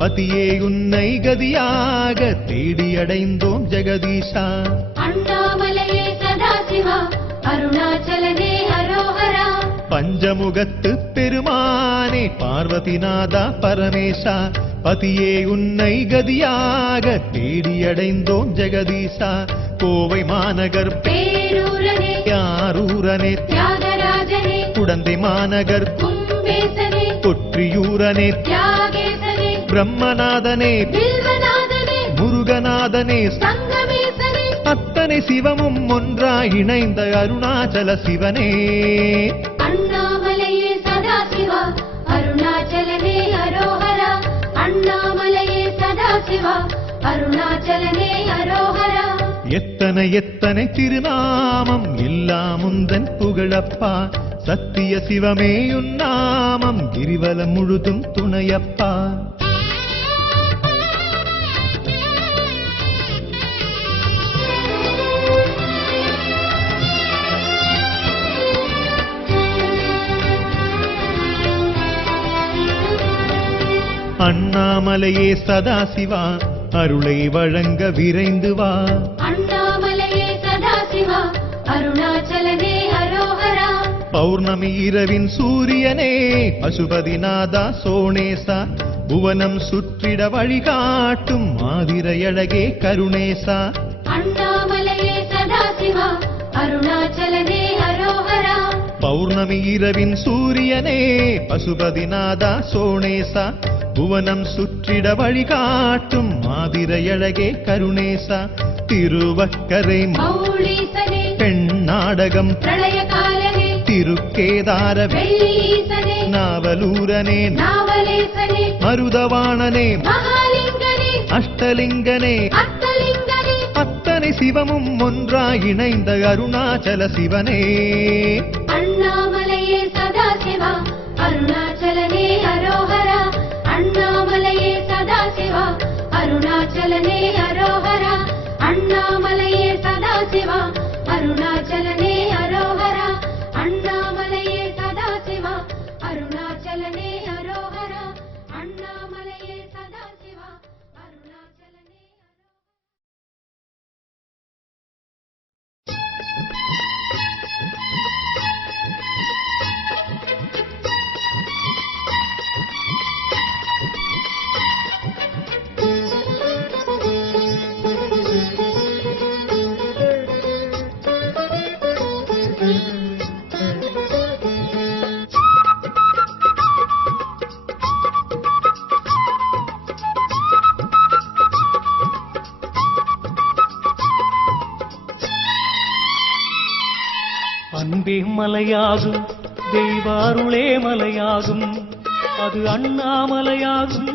பதியே உன்னை கதியாக தேடி அடைந்தோம் ஜெகதீஷா அண்ணாமலையே சதாசிவா அருணாச்சலனே அரோஹரா பஞ்சமுகத்து பெருமானே பார்வதிநாதா பரமேசா பதியே உன்னை கதியாக தேடி அடைந்தோம் ஜெகதீஷா கோவை மாநகர் பேரூரனே யாரூரனே தியாகராஜனே குடந்தை மாநகர் கும்பேசனே கொற்றியூரனே தியாகேசனே பிரம்மநாதனே வில்வநாதனே முருகநாதனே சங்கமேசனே அத்தனை சிவமும் ஒன்றாய் இணைந்த அருணாச்சல சிவனே அண்ணாமலையே சதாசிவா அருணாச்சலனே அரோஹரா அண்ணாமலையே சதாசிவா அருணாச்சலனே அரோஹரா எத்தனை எத்தனை திருநாமம் எல்லாம் உந்தன் புகழப்பா சத்திய சிவமே உன்னாமம் கிரிவலம் முழுதும் துணையப்பா அண்ணாமலையே சதாசிவா அருளை வழங்க விரைந்து வா அண்ணாமலையே சதாசிவா அருணாச்சலனே அரோஹரா பௌர்ணமி இரவின் சூரியனே பசுபதிநாதா சோணேசா புவனம் சுற்றிட வழிகாட்டும் மாதிரையழகே கருணேசா அண்ணாமலையே சதாசிவா அருணாச்சலனே அரோஹரா பௌர்ணமி இரவின் சூரியனே பசுபதிநாதா சோணேசா புவனம் சுற்றிட வழிகாட்டும் மாதிரையழகே கருணேசா திருவக்கரை மௌலீசனே பெண் நாடகம் பிரளயகாலனே திருக்கேதார வெள்ளீசனே நாவலூரனே நாவலேசனே மருதவாணனே மகாலிங்கனே அஷ்டலிங்கனே அத்தலிங்கனே அத்தனை சிவமும் ஒன்றாய் இணைந்த அருணாச்சல சிவனே அண்ணாமலையே சதாசிவா அருணாச்சலனே அரோஹரா அண்ணாமலையே சதாசிவா அருணாச்சலனே அரோஹரா அண்ணாமலையே சதாசிவா அருணாச்சலனே அரோஹரா அண்ணாமலையே சதாசிவா அருணாச்சலனே அரோஹரா அண்ணாமலையே சதாசிவா அருணாச்சலனே அன்பே மலையாகும் தெய்வாருளே மலையாகும் அது அண்ணாமலையாகும்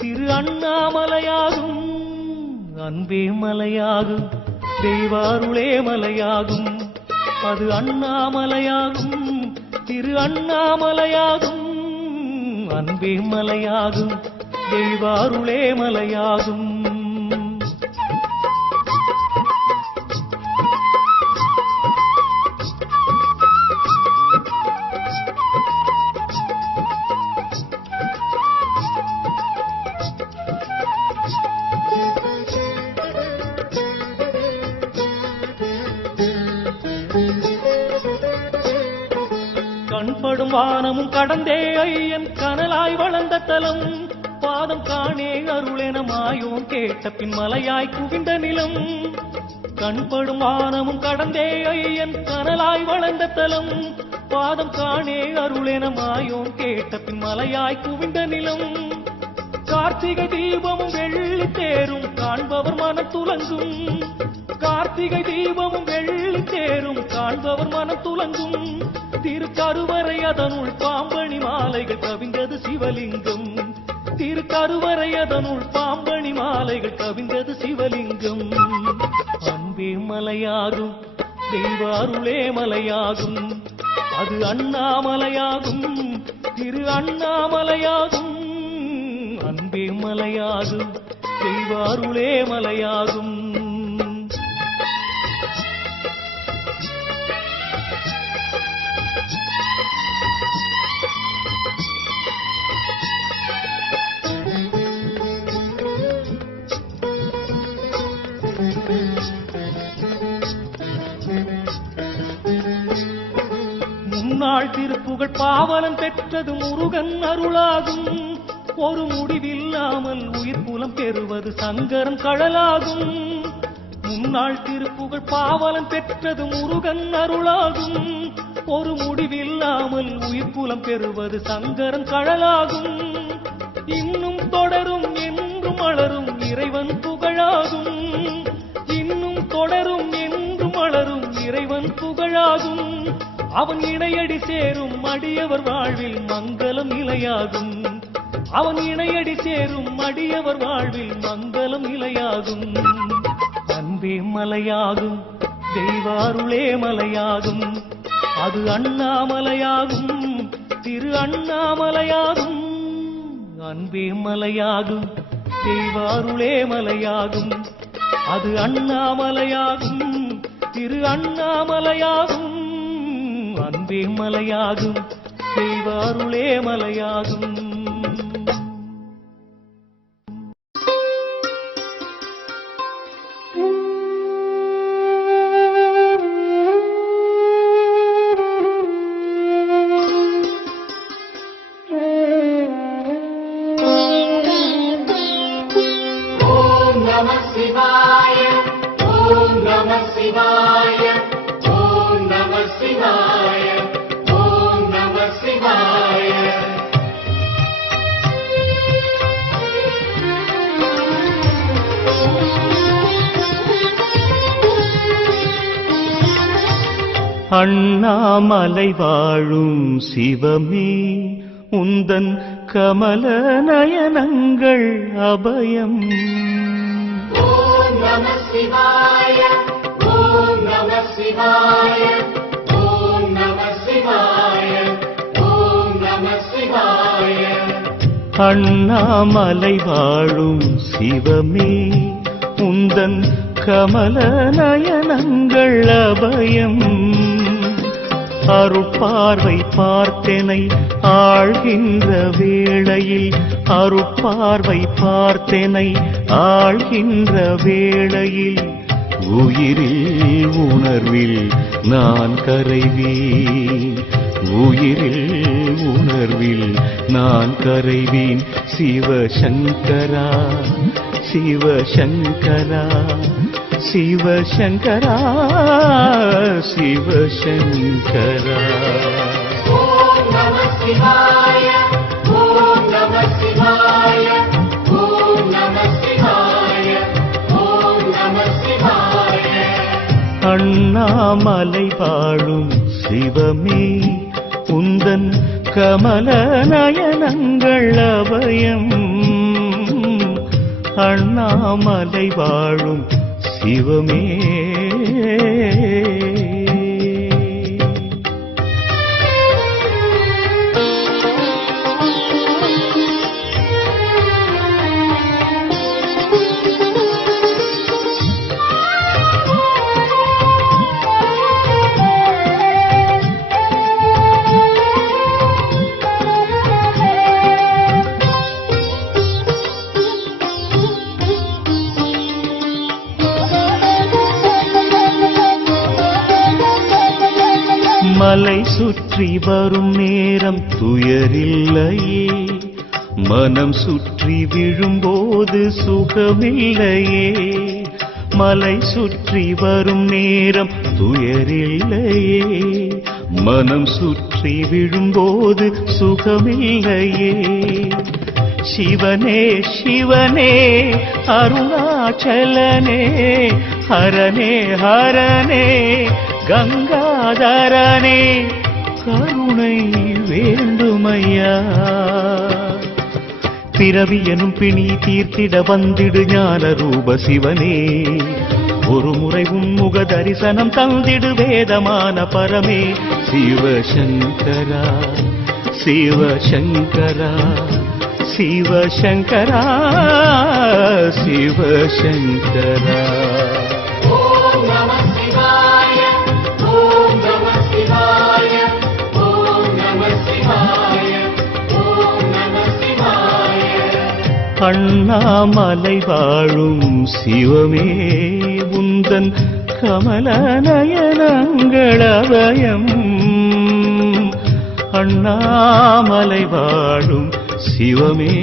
திரு அண்ணாமலையாகும் அன்பே மலையாகும் தெய்வாருளே மலையாகும் அது அண்ணாமலையாகும் திரு அண்ணாமலையாகும் அன்பே மலையாகும் தெய்வாருளே மலையாகும் கண்படும் வானமும் கடந்தே ஐயன் கனலாய் வளர்ந்த தலம் பாதம் காணே அருளென மாயோன் கேட்ட பின் மலையாய் குவிந்த நிலம் கண்படும் வானமும் கடந்தே ஐயன் கனலாய் வளர்ந்த தலம் பாதம் காணே அருளென மாயோன் கேட்ட பின் மலையாய் குவிந்த நிலம் கார்த்திகை தீபமும் வெள்ளி தேரும் காண்பவர் மனம் துலங்கும் கார்த்திகை தீபமும் வெள்ளி தேரும் காண்பவர் மனம் துலங்கும் திருக்கருவறை அதனுள் பாம்பணி மாலைகள் கவிந்தது சிவலிங்கம் திருக்கருவறை அதனுள் பாம்பணி மாலைகள் கவிந்தது சிவலிங்கம் அன்பே மலையாகும் தெய்வ அருளே மலையாகும் அது அண்ணாமலையாகும் திரு அண்ணாமலையாகும் அன்பே மலையாகும் தெய்வ அருளே மலையாகும் முன்னாள் திருப்புகழ் பாவலன் பெற்றது முருகன் அருளாகும் ஒரு முடிவில்லாமல் உயிர் புலம் பெறுவது சங்கரன் கழலாகும் முன்னாள் திருப்புகழ் பாவலன் பெற்றது முருகன் அருளாகும் ஒரு முடிவில்லாமல் உயிர் புலம் பெறுவது சங்கரன் கழலாகும் இன்னும் தொடரும் என்றும் மலரும் இறைவன் புகழாகும் இன்னும் தொடரும் என்றும் மலரும் இறைவன் புகழாகும் அவன் இணையடி சேரும் அடியவர் வாழ்வில் மங்களம் நிலையாகும் அவன் இணையடி சேரும் அடியவர் வாழ்வில் மங்களம் நிலையாகும் அன்பே மலையாகும் தெய்வ அருளே மலையாகும் அது அண்ணாமலையாகும் திரு அண்ணாமலையாகும் அன்பே மலையாகும் தெய்வ அருளே மலையாகும் அது அண்ணாமலையாகும் திரு அண்ணாமலையாகும் அன்பே மலையாகும் தெய்வ அருளே மலையாகும் ஓம் நம சிவாய ஓம் நம சிவாய ஓம் நம சிவாய ஓம் நம சிவாய அண்ணாமலை வாழும் சிவமே உந்தன் கமல நயனங்கள் அபயம் ஓம் நம சிவாய ஓம் நம சிவாய ஓம் நம சிவாய ஓம் நம சிவாய அண்ணாமலை வாழும் சிவமே உந்தன் கமல நயனங்கள் அபயம் அருட்பார்வை பார்த்தனை ஆழ்கின்ற வேளையில் அருட்பார்வை பார்த்தனை ஆழ்கின்ற வேளையில் உயிரில் உணர்வில் நான் கரைவேன் உயிரில் உணர்வில் நான் கரைவேன் சிவசங்கரா சிவசங்கரா சிவசங்கரா சிவசங்கரா ஓம் நம சிவாய ஓம் நம சிவாய ஓம் நம சிவாய ஓம் நம சிவாய அண்ணாமலை வாழும் சிவமே உந்தன் கமல நயனங்கள் அபயம் அண்ணாமலை வாழும் சிவமே மலை சுற்றி வரும் நேரம் துயரில்லையே, மனம் சுற்றி விழும்போது சுகமில்லையே. மலை சுற்றி வரும் நேரம் துயரில்லையே, மனம் சுற்றி விழும்போது சுகமில்லையே. சிவனே சிவனே அருணாச்சலனே, ஹரனே ஹரனே கங்காதரனே, கருணை வேண்டுமையா. பிறவி எனும் பிணி தீர்த்திட வந்திடு ஞான ரூப சிவனே, ஒரு முறை உன்முக தரிசனம் தந்திடு வேதமான பரமே. சிவசங்கரா சிவசங்கரா சிவசங்கரா சிவசங்கரா. அண்ணாமலை வாழும் சிவமே, உந்தன் கமல நயனங்களபயம். அண்ணாமலை வாழும் சிவமே.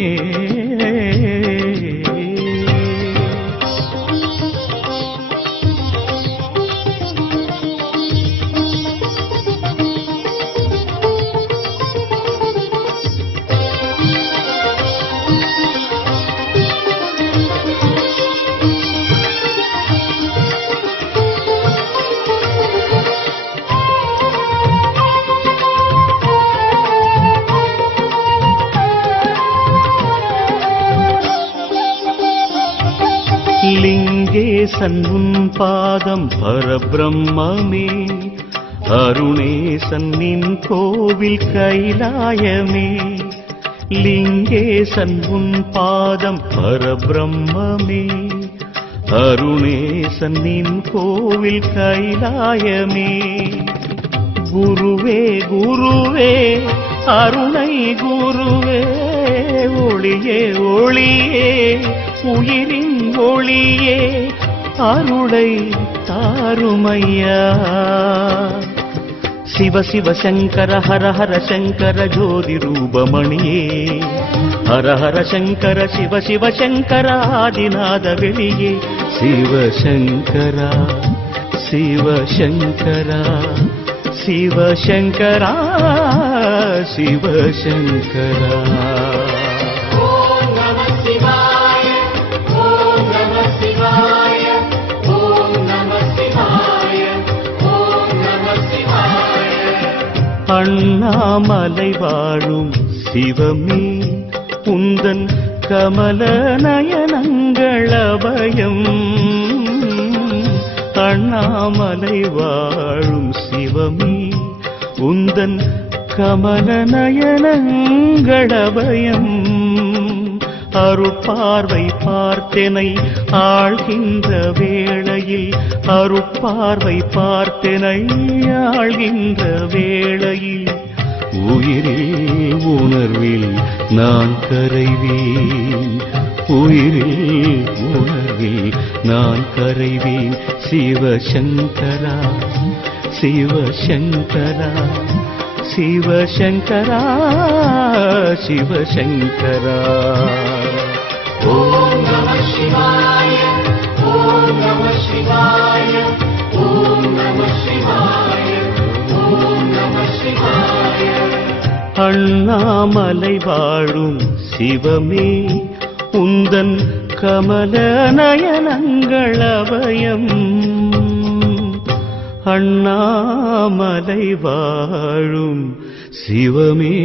லிங்கேசன் உன் பாதம் பரபிரம்மே, அருணேசன் நின் கோவில் கைலாயமே. லிங்கேசன் உன் பாதம் பரபிரம்மே, அருணேசன் நின் கோவில் கைலாயமே. குருவே குருவே அருணை குருவே, ஒளியே ஒளியே உயிரின் ஒளியே, அருளை தாருமையா. சிவ சிவ சங்கர ஹர ஹர சங்கர ஜோதி ரூபமணியே, ஹர ஹர சங்கர சிவ சிவ சங்கர ஆதிநாத வெளியே. சிவசங்கரா சிவசங்கரா சிவசங்கரா சிவசங்கரா. அண்ணாமலை வாழும் சிவமே, உந்தன் கமல நயனங்களபயம். அண்ணாமலை வாழும் சிவமே, உந்தன் கமல நயனங்களபயம். அருட்பார்வை பார்த்தெனை ஆழ்கின்ற வேளையில், அருட்பார்வை பார்த்தெனை ஆழ்கின்ற வேளையில், உயிரில் உணர்வில் நான் கரைவேன், உயிரில் உணர்வில் நான் கரைவேன். சிவசங்கரா சிவசங்கரா சிவசங்கரா சிவசங்கரா. ஓம் நம சிவாய, ஓம் நம சிவாய, ஓம் நம சிவாய, ஓம் நம சிவாய. அண்ணாமலை வாழும் சிவமே, உந்தன் கமல நயனங்களபயம். அண்ணாமலை வாழும் சிவமே.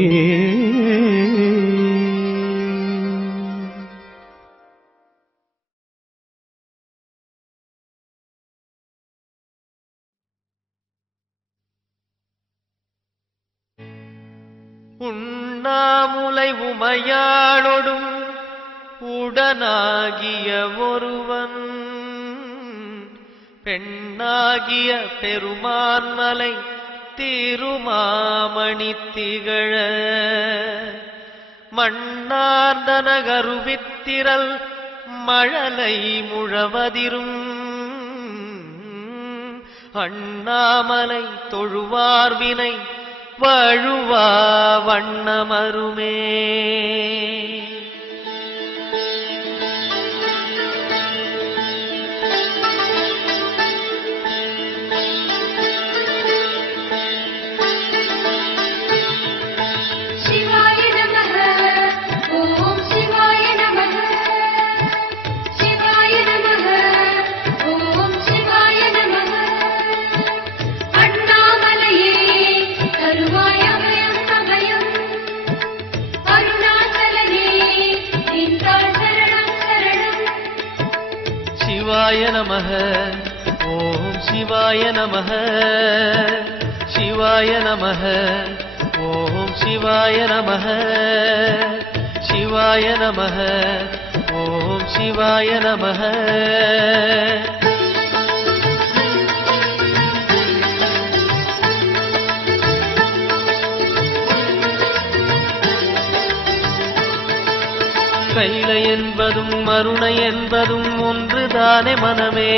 உண்ணாமுலை உமையாளொடும் உடனாகிய ஒருவன், பெண்ணாகிய பெருமான்மலை திருமாமணி திகழ, மண்ணார்ந்தன கருவித்திரல் மழலை முழவதிரும், அண்ணாமலை தொழுவார் வினை வழுவா வண்ணமருமே. சிவாய நமः. ஓம் சிவாய நமः. சிவாய நமः. ஓம் சிவாய நமः. அண்ணாமலையே தருவாய் அபயம் அபயம். அருணாச்சலனே நின்றாள் சரணம் சரணம். சிவாய நமः. ஓம் சிவாய நமः. சிவாய நமः. ஓம் சிவாய நமः. சிவாய நமः. ஓம் சிவாய நமः. கைலை என்பதும் மருணை என்பதும் ஒன்றுதானே மனமே.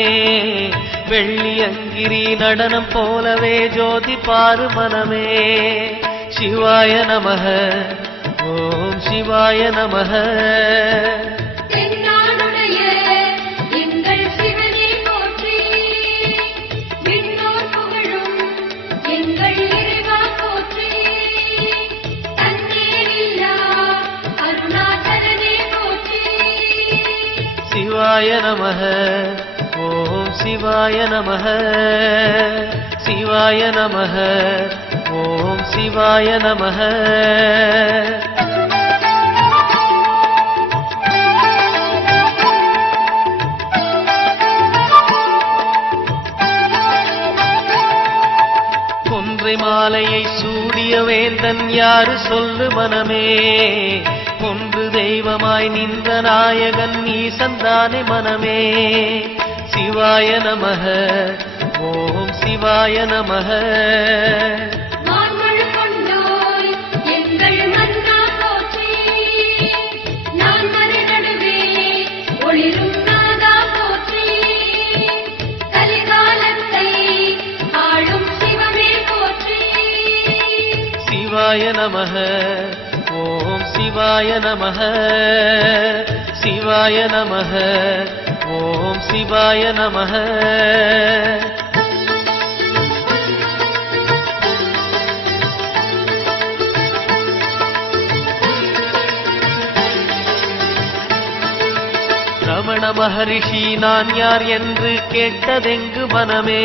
வெள்ளி அங்கிரி நடனம் போலவே ஜோதி பாரு மனமே. சிவாய நமः. ஓம் சிவாய நமः. தென்னாடுடைய எங்கள் சிவனே போற்றி. விண்ணோர் புகழும் எங்கள் இறைவா போற்றி. தன்னேரில்லா அருணாச்சலனே போற்றி. சிவாய நமः. ஓம் சிவாய நமः. சிவாய நமः. ஓம் சிவாய நமः. கொன்றை மாலையை சூடிய வேந்தன் யாரு சொல்லு மனமே. ஒன்று தெய்வமாய் நின்ற நாயகன் ஈசன்தானே மனமே. சிவாய நமः. ஓம் சிவாய நமः. மான்மழு கொண்டோய் எங்கள் மன்னா போற்றி. நான் மறை நடுவே ஒளிரும் நாதா போற்றி. கலிகாலத்தை ஆளும் சிவமே போற்றி. சிவாய நமः. ஓம் சிவாய நமः. சிவாய நமः. ஓம் சிவாய நமः. ரமண மகரிஷி நான் யார் என்று கேட்டதெங்கு மனமே.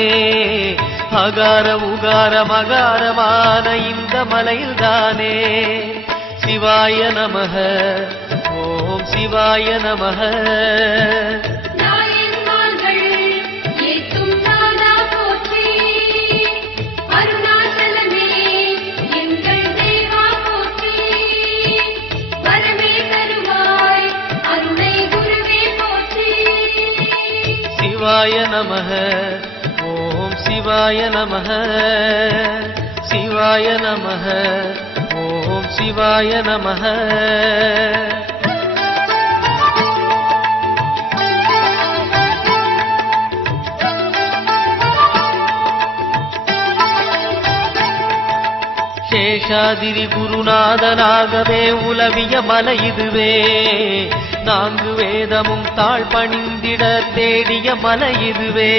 அகார உகார மகாரமான இந்த மலையில்தானே. சிவாய நமः. ஓம் சிவாய நமः. நாயன்மார்கள் ஏத்தும் நாதா போற்றி. அருணாச்சலமே எங்கள் தேவா போற்றி. வரமே தருவாய் அருணை குருவே போற்றி. சிவாய நமः. ஓம் சிவாய நமः. சிவாய நமः. ஓம் சிவாய நமः. சேஷாதிரி குருநாதனாகவே உலவிய மலை இதுவே. நான்கு வேதமும் தாழ் பணிந்திட தேடிய மலை இதுவே.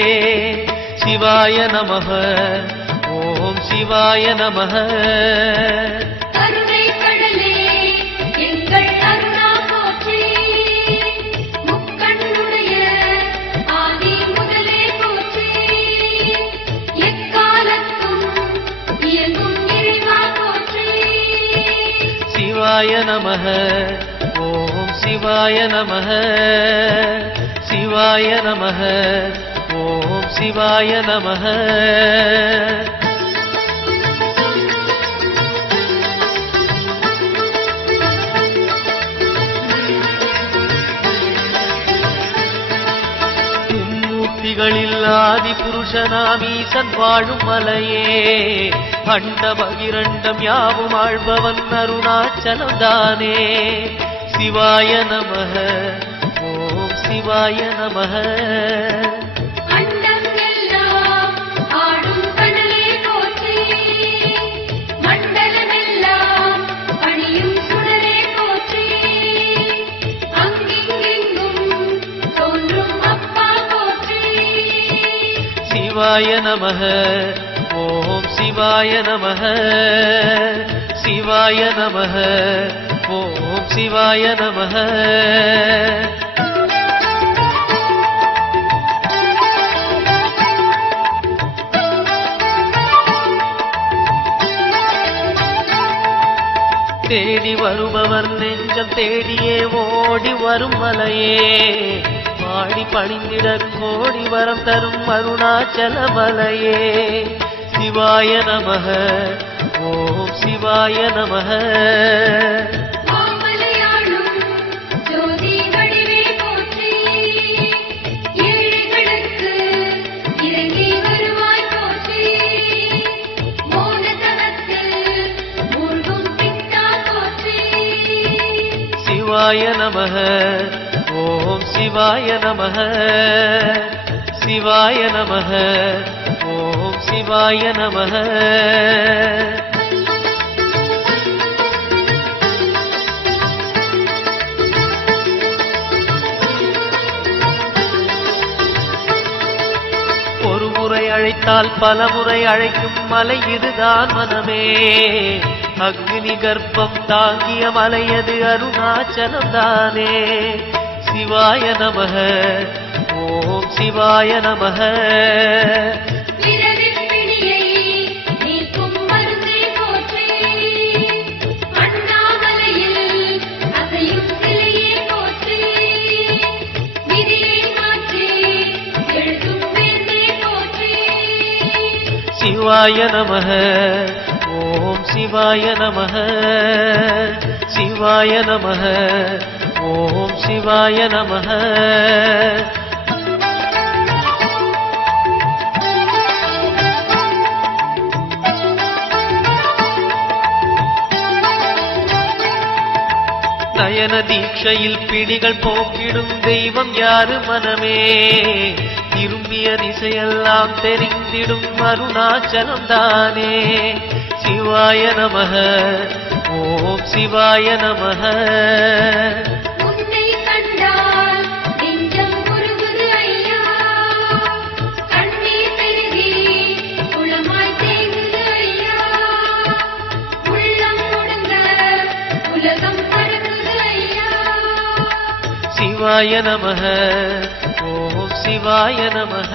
சிவாய நமः. ஓம் சிவாய நமः. கருணை கடலே எங்கள் அருணா போற்றி. முக்கண்ணுடைய ஆதி முதலே போற்றி. எக்காலத்தும் இயங்கும் இறைவா போற்றி. சிவாய நமः. ஓம் சிவாய நமः. சிவாய நமः. ஓம் சிவாய நமः. மும்மூர்த்திகளில் ஆதி புருஷனாம் ஈசன் வாழும் மலையே. அண்ட பகிரண்டம் யாவும் ஆழ்பவன் அருணாச்சலம் தானே. சிவாய நமः. ஓம் சிவாய நமः. அண்டம் எல்லாம் சிவாய நமः ஓம் சிவாய நமः சிவாய நமः ஓம் சிவாய நமः தேடி வருபவர் நெஞ்சம் தேடியே ஓடி வரும் மலையே பாடி பணிந்திட கோடி வரம் தரும் அருணாச்சல மலையே சிவாய நமः ஓம் சிவாய நமः மாமலையாளும் ஜோதி வடிவே போற்றி ஏழைகளுக்கு இறங்கி வருவாய் போற்றி மோனதவத்தில் மூழ்கும் பித்தா போற்றி சிவாய நமः ஓம் சிவாய நமः சிவாய நமः ஓம் சிவாய நமः ஒரு முறை அழைத்தால் பல முறை அழைக்கும் மலை இதுதான் மனமே அக்னி கர்ப்பம் தாங்கிய மலையது அருணாச்சலம் தானே சிவாய நமः ஓம் சிவாய நமः பிறவிப் பிணியை நீக்கும் மருந்தே போற்றி அண்ணாமலையில் அசையும் சிலையே போற்றி விதியை மாற்றி எழுதும் வேந்தே போற்றி சிவாய நமः ஓம் சிவாய நமः சிவாய நமः ஓம் சிவாய நமः நயன தீட்சையில் பிடிகள் போக்கிடும் தெய்வம் யாரு மனமே திரும்பிய திசையெல்லாம் தெரிந்திடும் அருணாச்சலம் தானே சிவாய நமः ஓம் சிவாய நமः உன்னை கண்டால் நெஞ்சம் உருகுது ஐயா கண்ணீர் பெருகி குளமாய் தேங்குது ஐயா உள்ளம் முடங்க உலகம் பறக்குது ஐயா சிவாய நமः ஓம் சிவாய நமः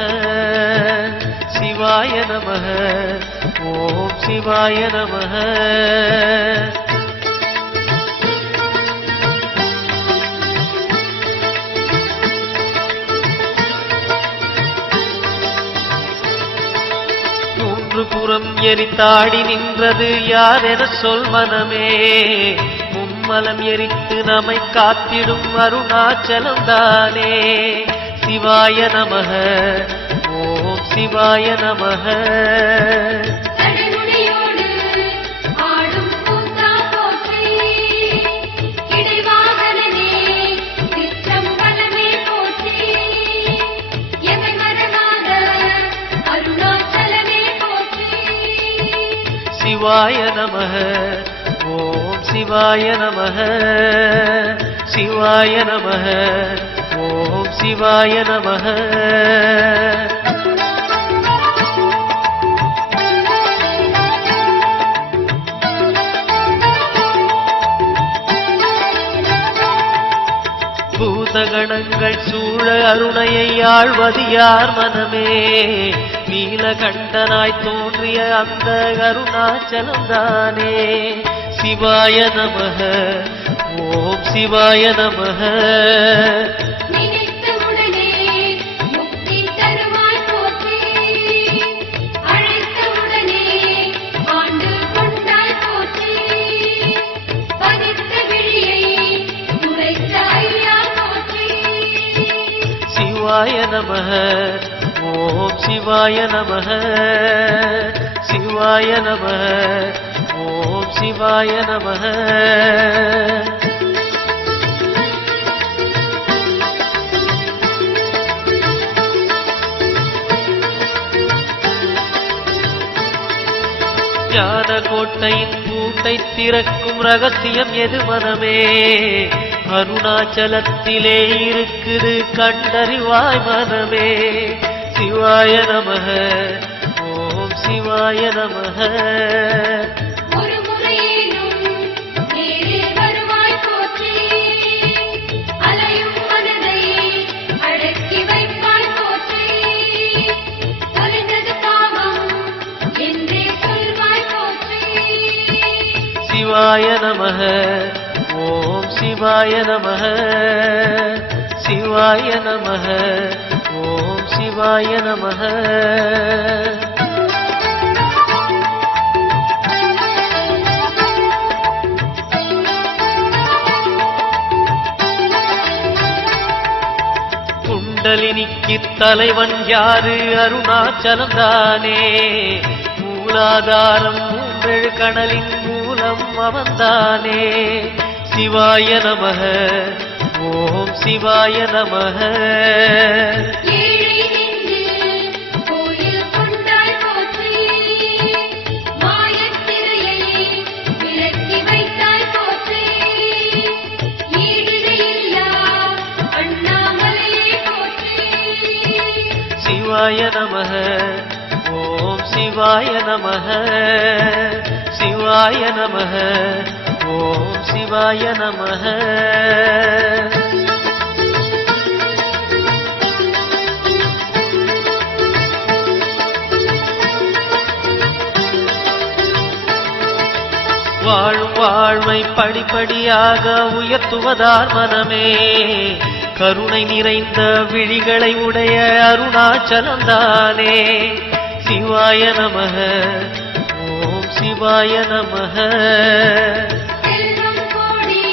சிவாய நமः ஓம் சிவாய நமः மூன்று புறம் எரித்தாடி நின்றது யார் என சொல் மனமே மும்மலம் எரித்து நம்மை காத்திடும் அருணாச்சலம் தானே சிவாய நமः ஓம் சிவாய நமः தடைமுடியோடு ஆடும் கூத்தா போற்றி கிடைவாகனே சிற்றம்பலமே போற்றி எமை மறவாத அருணாச்சலமே போற்றி சிவாய நமः ஓம் சிவாய நமः சிவாய நமः ஓம் சிவாய நமः பூதகணங்கள் சூழ அருணையை ஆழ்வது யார் மனமே நீலகண்டனாய் தோன்றிய அந்த அருணாச்சலம் தானே சிவாய நமः ஓம் சிவாய நமः நினைத்த உடனே முக்தி தருவாய் போற்றி அழைத்த உடனே ஆண்டு கொண்டாய் போற்றி பதித்த விழியை துடைத்த ஐயா போற்றி சிவாய நமः ஓம் சிவாய நமः சிவாய நமः ஓம் சிவாய நமः ஞான கோட்டையின் பூட்டை திறக்கும் ரகசியம் எது மனமே அருணாச்சலத்திலே இருக்குது கண்டறிவாய் மனமே சிவாய நமः ஓம் சிவாய நமः ஒரு முறையேனும் நேரில் வருவாய் போற்றி அலையும் மனதை அடக்கி வைப்பாய் போற்றி தொலைந்தது காமம் என்றே சொல்வாய் போற்றி சிவாய நமः ஓம் சிவாய நமः சிவாய நமः ஓம் சிவாய நமः குண்டலினிக்கு தலைவன் யாரு அருணாச்சலம் தானே மூலாதாரம் மூன்றெழு கணலின் மூலம் அவன்தானே சிவாய நமः ஓம் சிவாய நமः ஏழை நெஞ்சில் கோயில் கொண்டாய் போற்றி மாயத்திரையை விலக்கி வைத்தாய் போற்றி ஈடிணையில்லா அண்ணாமலையே போற்றி சிவாய நமः ஓம் சிவாய நமः சிவாய நமः ஓம் சிவாய நமः வாழும் வாழ்வை படிப்படியாக உயர்த்துவதார் மனமே கருணை நிறைந்த விழிகளை உடைய அருணாச்சலம் தானே சிவாய நமः ஓம் சிவாய நமः செல்வம் கோடி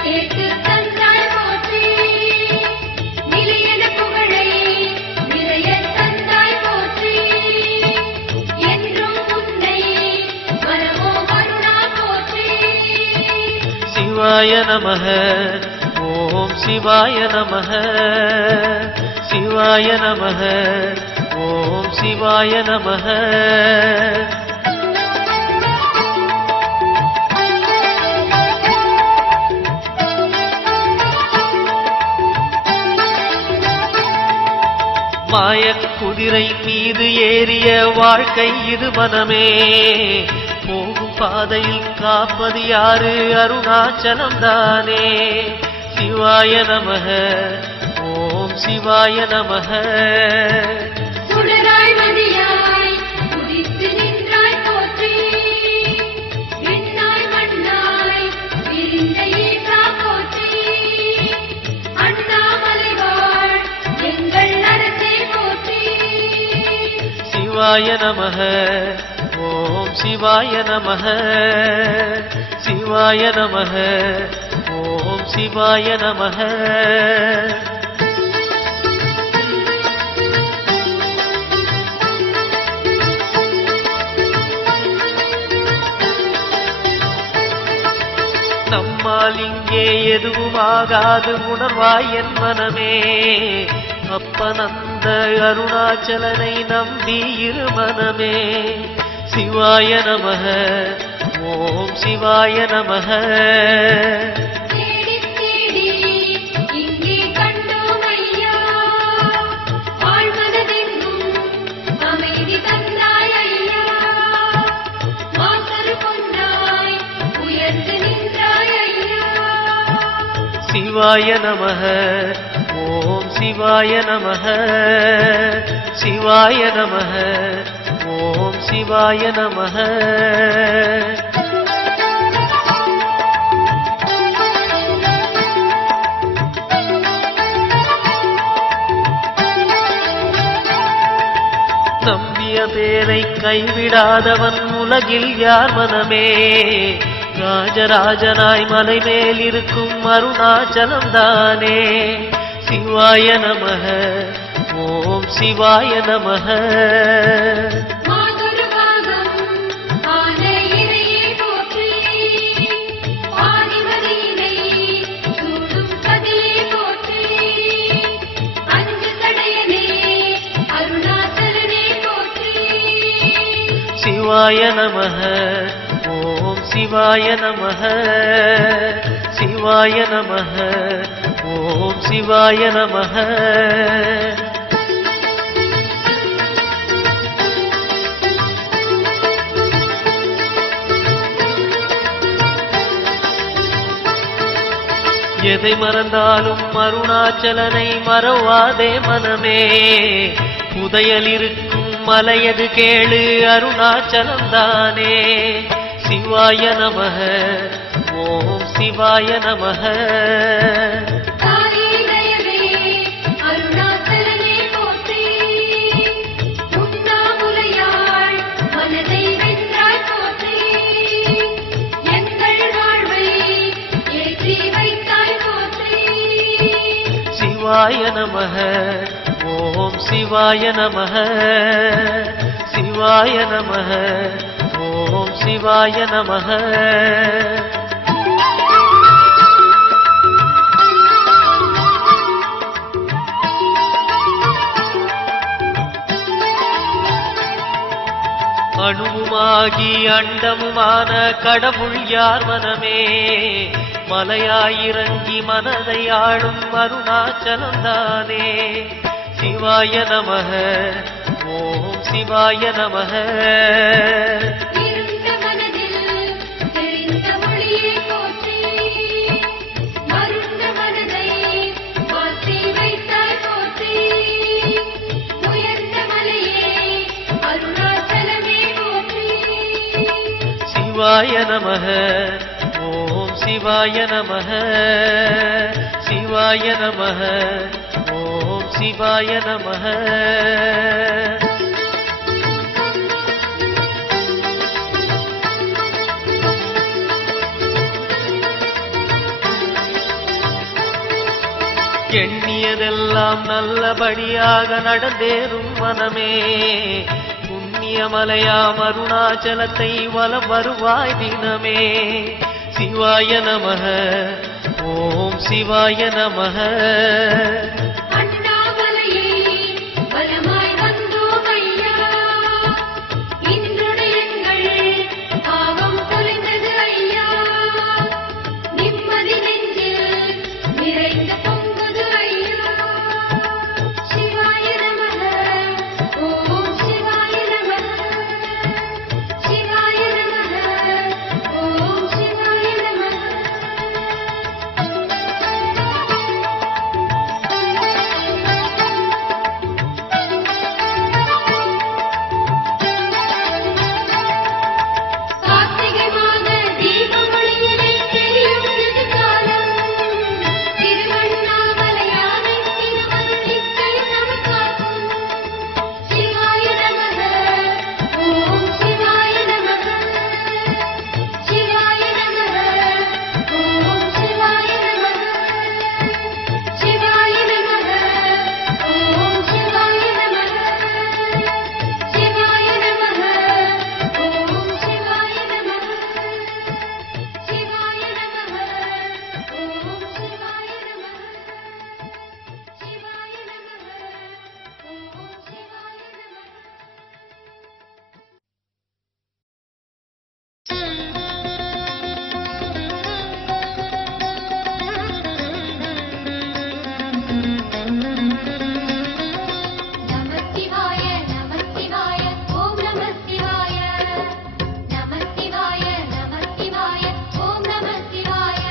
சேர்த்து தந்தாய் போற்றி நிலையன புகழை நிறைய தந்தாய் போற்றி என்றும் உன்னை மனமோ கருணா போற்றி சிவாய நமः ஓம் சிவாய நமः சிவாய நமः ஓம் சிவாய நமः மாயக் குதிரை மீது ஏறிய வாழ்க்கை இது மனமே போகும் பாதையில் காப்பது யாரு அருணாச்சலம் தானே சிவாய நமः ஓம் சிவாய நமः சுடராய் மதியாய் உதித்து நின்றாய் போற்றி விண்ணாய் மண்ணாய் விரிந்த ஈசா போற்றி அண்ணாமலை வாழ் எங்கள் அரசே போற்றி சிவாய நமः ஓம் சிவாய நமः சிவாய நமः ஓம் சிவாய நமः நம்மால் இங்கே எதுவும் ஆகாது உணர்வாய் என் மனமே அப்பனந்த அருணாச்சலனை நம்பி இரு மனமே சிவாய நமः ஓம் சிவாய நமः தேடி தேடி இங்கே கண்டோம் ஐயா வாழ்வதெங்கும் அமைதி தந்தாய் ஐயா மாசரு பொன்னாய் உயர்ந்து நின்றாய் ஐயா சிவாய நமः ஓம் சிவாய நமः சிவாய நமः ஓம் சிவாய நமः நம்பிய பேரை கைவிடாதவன் உலகில் யார் மனமே ராஜராஜனாய் மலை மேல் இருக்கும் அருணாச்சலம் தானே சிவாய நமः ஓம் சிவாய நமः மாதுரு பாகம் ஆன இறையே போற்றி ஆதிமதியினை சூடும் பதியே போற்றி அஞ்சு தடையனே அருணாச்சலனே போற்றி சிவாய நமः ஓம் சிவாய நமः சிவாய நமः ஓம் சிவாய நமः எதை மறந்தாலும் அருணாச்சலனை மறவாதே மனமே. புதையல் இருக்கும் மலையது கேளு அருணாச்சலம்தானே. சிவாய நமக ஓம் சிவாய நமக. தாயே தயவே அருணாச்சலனே போற்றி. உண்ணாமுலையாள் மனதை வென்றாய் போற்றி. எங்கள் வாழ்வை ஏற்றி வைத்தாய் போற்றி. சிவாய நமக ஓம் சிவாய நமக. சிவாய நமக ஓம் சிவாய நமக. அணுவுமாகி அண்டமுமான கடவுள் யார் மனமே. மலையாயிறங்கி மனதை ஆளும் அருணாச்சலம்தானே. சிவாய நமக ஓம் சிவாய நமக. இருண்ட மனதில் தெரிந்த மொழியை போற்றி. மருண்ட மனதை மாற்றி வைத்தாய் போற்றி. உயர்ந்த மலையே அருணாச்சலமே போற்றி. சிவாய நமக ஓம் சிவாய நமக. சிவாய நமக ஓம் சிவாய நமக. எண்ணியதெல்லாம் நல்லபடியாக நடந்தேறும் மனமே. புண்ணியமலையாம் அருணாச்சலத்தை வலம் வருவாய் தினமே. சிவாய நமக ஓம் சிவாய நமக. அண்ணாமலையே பலமாய் வந்தோம் ஐயா. இன்றுடைய எங்கள் பாவம் தொலைந்தது ஐயா. நிம்மதி நெஞ்சில் நிறைந்து பொங்குது ஐயா. சிவாய நமக ஓம் சிவாய நமக. சிவாய நமக ஓம் சிவாய நமக. கார்த்திகை மாத தீபமொழியிலே தெரியும் எதிர்காலம். திருவண்ணாமலையானை திருவருளிக்கை நமக்காக்கும். சிவாய நமக ஓம் சிவாய நமக. சிவாய நமக ஓம் சிவாய நமக. சிவாய நமக ஓம் சிவாய நமக. சிவாய நமக ஓம் சிவாய நமக. சிவாய நமக ஓம் சிவாய நமக. சிவாய நமக ஓம் சிவாய நமக. நமசிவாய நமசிவாய ஓம் நமசிவாய. நமசிவாய நமசிவாய ஓம் நமசிவாய.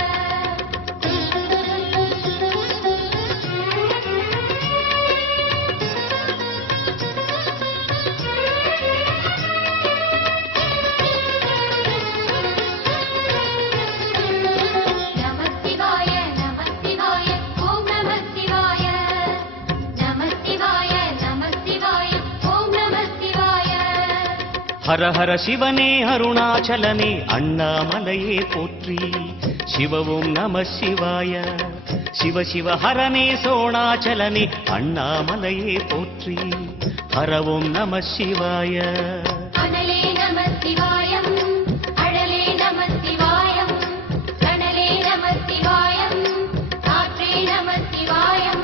நமசிவாய நமசிவாய ஓம் நமசிவாய. நமசிவாய நமசிவாய ஓம் நமசிவாய. ஹர ஹர சிவனே அருணாச்சலனே அண்ணாமலையே போற்றி. சிவவும் நம சிவாய. சிவ சிவ ஹரனே சோணாச்சலனே அண்ணாமலையே போற்றி. ஹரவும் நம சிவாய. அனலே நமசிவாயம் அழலே நமசிவாயம். கனலே நமசிவாயம் காற்றே நமசிவாயம்.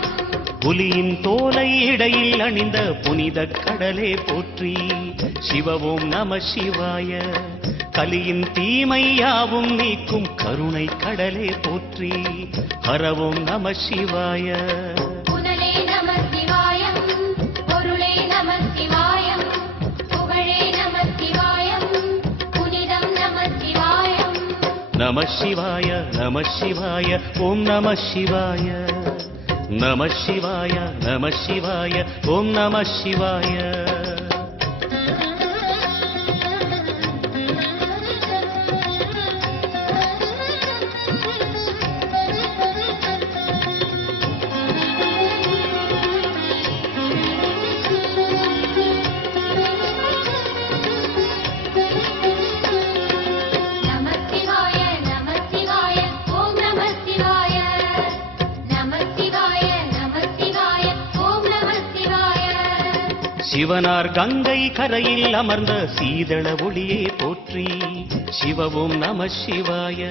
புலியின் தோலை இடையில் அணிந்த புனித கடலே போற்றி. சிவவும் நம சிவாய. கலியின் தீமை யாவும் நீக்கும் கருணை கடலே போற்றி. ஹரவும் நம சிவாய. புனலே நமசிவாயம் பொருளே நமசிவாயம். புகழே நமசிவாயம் புனிதம் நமசிவாயம். நம சிவாய நம சிவாய ஓம் நம சிவாய நம சிவாய நம சிவாய ஓம் நம சிவாய சிவனார் கங்கை கரையில் அமர்ந்த சீதள ஒளியே போற்றி சிவவும் நம சிவாய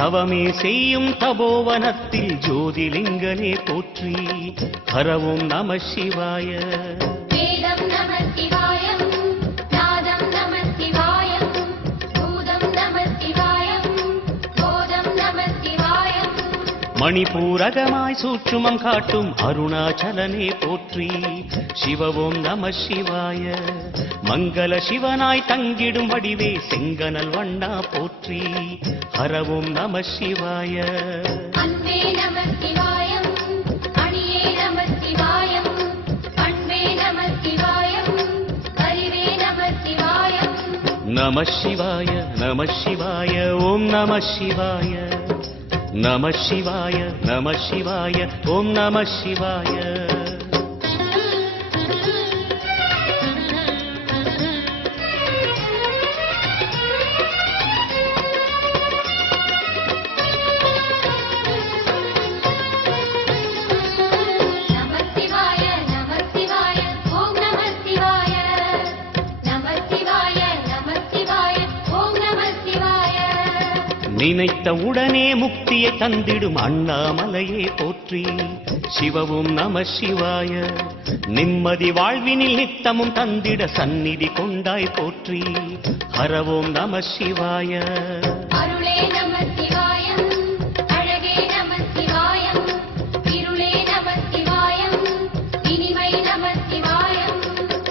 தவமே செய்யும் தபோவனத்தில் ஜோதிலிங்கனே போற்றி ஹரவும் நம சிவாய வேதம் நம சிவாயம் நாதம் நம சிவாயம் பூதம் நம சிவாயம் போதம் நம சிவாயம் மணிபூரகமாய் சூற்றுமம் காட்டும் அருணாச்சலனே போற்றி சிவவும் நம சிவாய மங்கள சிவனாய் தங்கிடும் வடிவே செங்கனல் வண்ணா போற்றி ஹரவும் நம சிவாய அன்பே நம சிவாயம் அணியே நம சிவாயம் பண்பே நம சிவாயம் அறிவே நம சிவாயம் நம சிவாய நம சிவாய ஓம் நம சிவாய நம சிவாய நம சிவாய ஓம் நம சிவாய நினைத்த உடனே முக்தியை தந்திடும் அண்ணாமலையே போற்றி சிவவும் நம சிவாய நிம்மதி வாழ்வினில் நித்தமும் தந்திட சந்நிதி கொண்டாய் போற்றி ஹரவோம் நம சிவாய அருளே நம சிவாயம் அழகே நம சிவாயம் இருளே நம சிவாயம் இனிமை நம சிவாயம்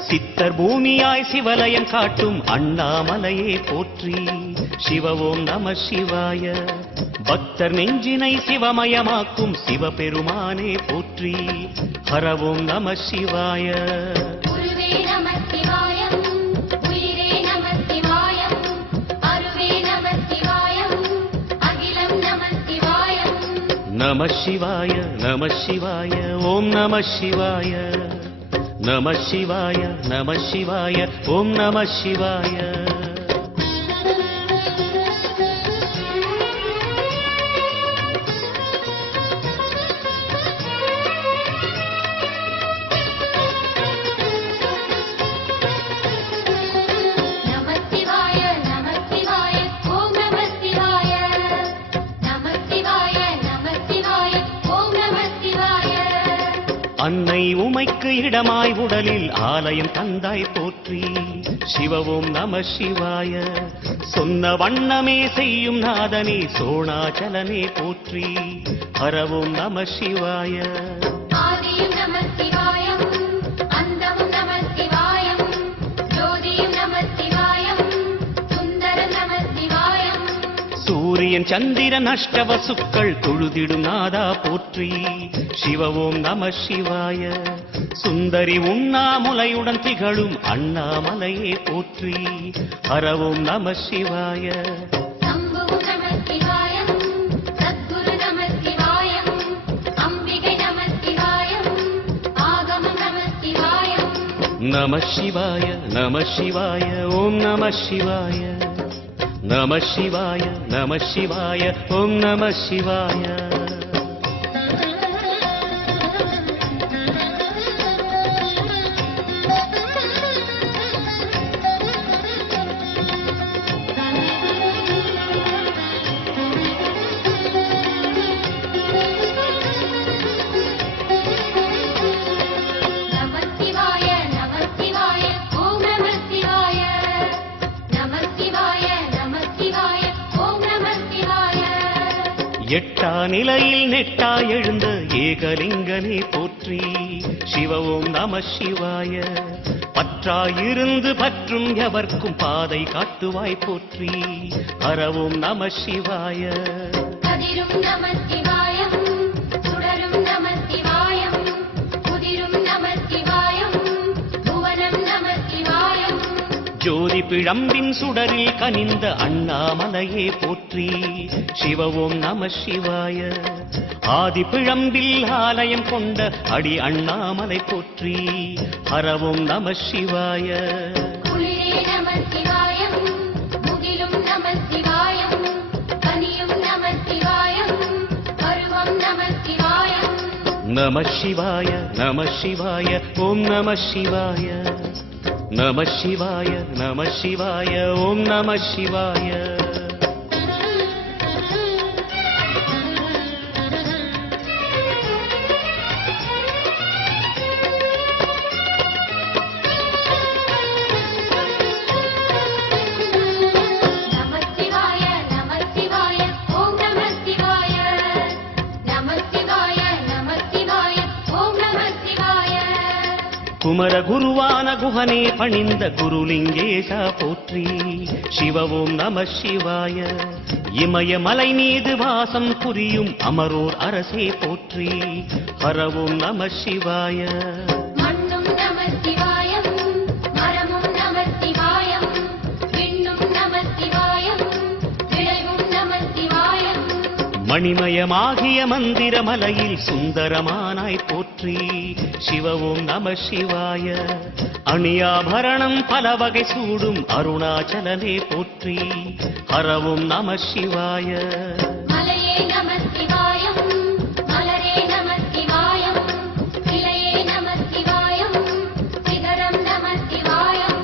சித்தர் பூமியாய் சிவலயம் காட்டும் அண்ணாமலையே போற்றி சிவவோம் நம சிவாய பக்தர் நெஞ்சினை சிவமயமாக்கும் சிவபெருமானே போற்றி ஹரவோம் நம சிவாய குருவே நம சிவாயம் உயிரே நம சிவாயம் அருவே நம சிவாயம் அகிலம் நம சிவாயம் நம சிவாய நம சிவாய ஓம் நம சிவாய நம சிவாய நம சிவாய ஓம் நம சிவாய அன்னை உமைக்கு இடமாய் உடலில் ஆலயம் தந்தாய் போற்றி சிவவோம் நம சிவாய சொன்ன வண்ணமே செய்யும் நாதனே சோணாச்சலனே போற்றி ஹரவோம் நம சிவாய ஆதியும் நம சிவாயம் அந்தமும் நம சிவாயம் ஜோதியும் நம சிவாயம் சுந்தரம் நம சிவாயம் சூரியன் சந்திரன் அஷ்டவசுக்கள் தொழுதிடும் நாதா போற்றி சிவவோம் நம சிவாய சுந்தரி உண்ணாமுலையுடன் திகழும் அண்ணாமலையே போற்றி ஹரவோம் நம சிவாய சம்புவும் நம சிவாயம் சத்குரு நம சிவாயம் அம்பிகை நம சிவாயம் ஆகமம் நம சிவாயம் நம சிவாய நம சிவாய ஓம் நம சிவாய நம சிவாய நம சிவாய ஓம் நம சிவாய எட்டா நிலையில் நெட்டா எழுந்த ஏகலிங்கனே போற்றி சிவவோம் நம சிவாய பற்றாயிருந்து பற்றும் எவர்க்கும் பாதை காட்டுவாய் போற்றி. ஹரவோம் நம சிவாய. கதிரும் நம சிவாயம், சுடரும் நம சிவாயம், புதிரும் நம சிவாயம், புவனம் நம சிவாயம். ஜோதி பிழம்பின் சுடரில் கனிந்த அண்ணாமலையே போற்றி. சிவவோம் நம சிவாய. ஆதி பிழம்பில் ஆலயம் கொண்ட அடி அண்ணாமலை போற்றி. ஹரவோம் நம சிவாய. குளிரே நம சிவாயம், முகிலும் நம சிவாயம், கனியும் நம சிவாயம், பருவம் நம சிவாயம். நம சிவாய நம சிவாய ஓம் நம சிவாய. நம சிவாய நம சிவாய ஓம் நம சிவாய. நம சிவாய நம சிவாய ஓம் நம சிவாய. நம சிவாய நம சிவாய ஓம் நம சிவாய. குமர குருவான குஹனே பணிந்த குருலிங்கேசா போற்றி. சிவவோம் நம சிவாய. இமயமலை மீது வாசம் புரியும் அமரோர் அரசே போற்றி. ஹரவோம் நம சிவாய. மண்ணும் நம சிவாயம், மரமும் நம சிவாயம், விண்ணும் நம சிவாயம், விளைவும் நம சிவாயம். மணிமயமாகிய மந்திர மலையில் சுந்தரமானாய் போற்றி. சிவவோம் நம சிவாய. அணியாபரணம் பல வகை சூடும் அருணாச்சலனே போற்றி. ஹரவோம் நம சிவாய. மலையே நம சிவாயம், மலரே நம சிவாயம், இலையே நம சிவாயம், சிகரம் நம சிவாயம்.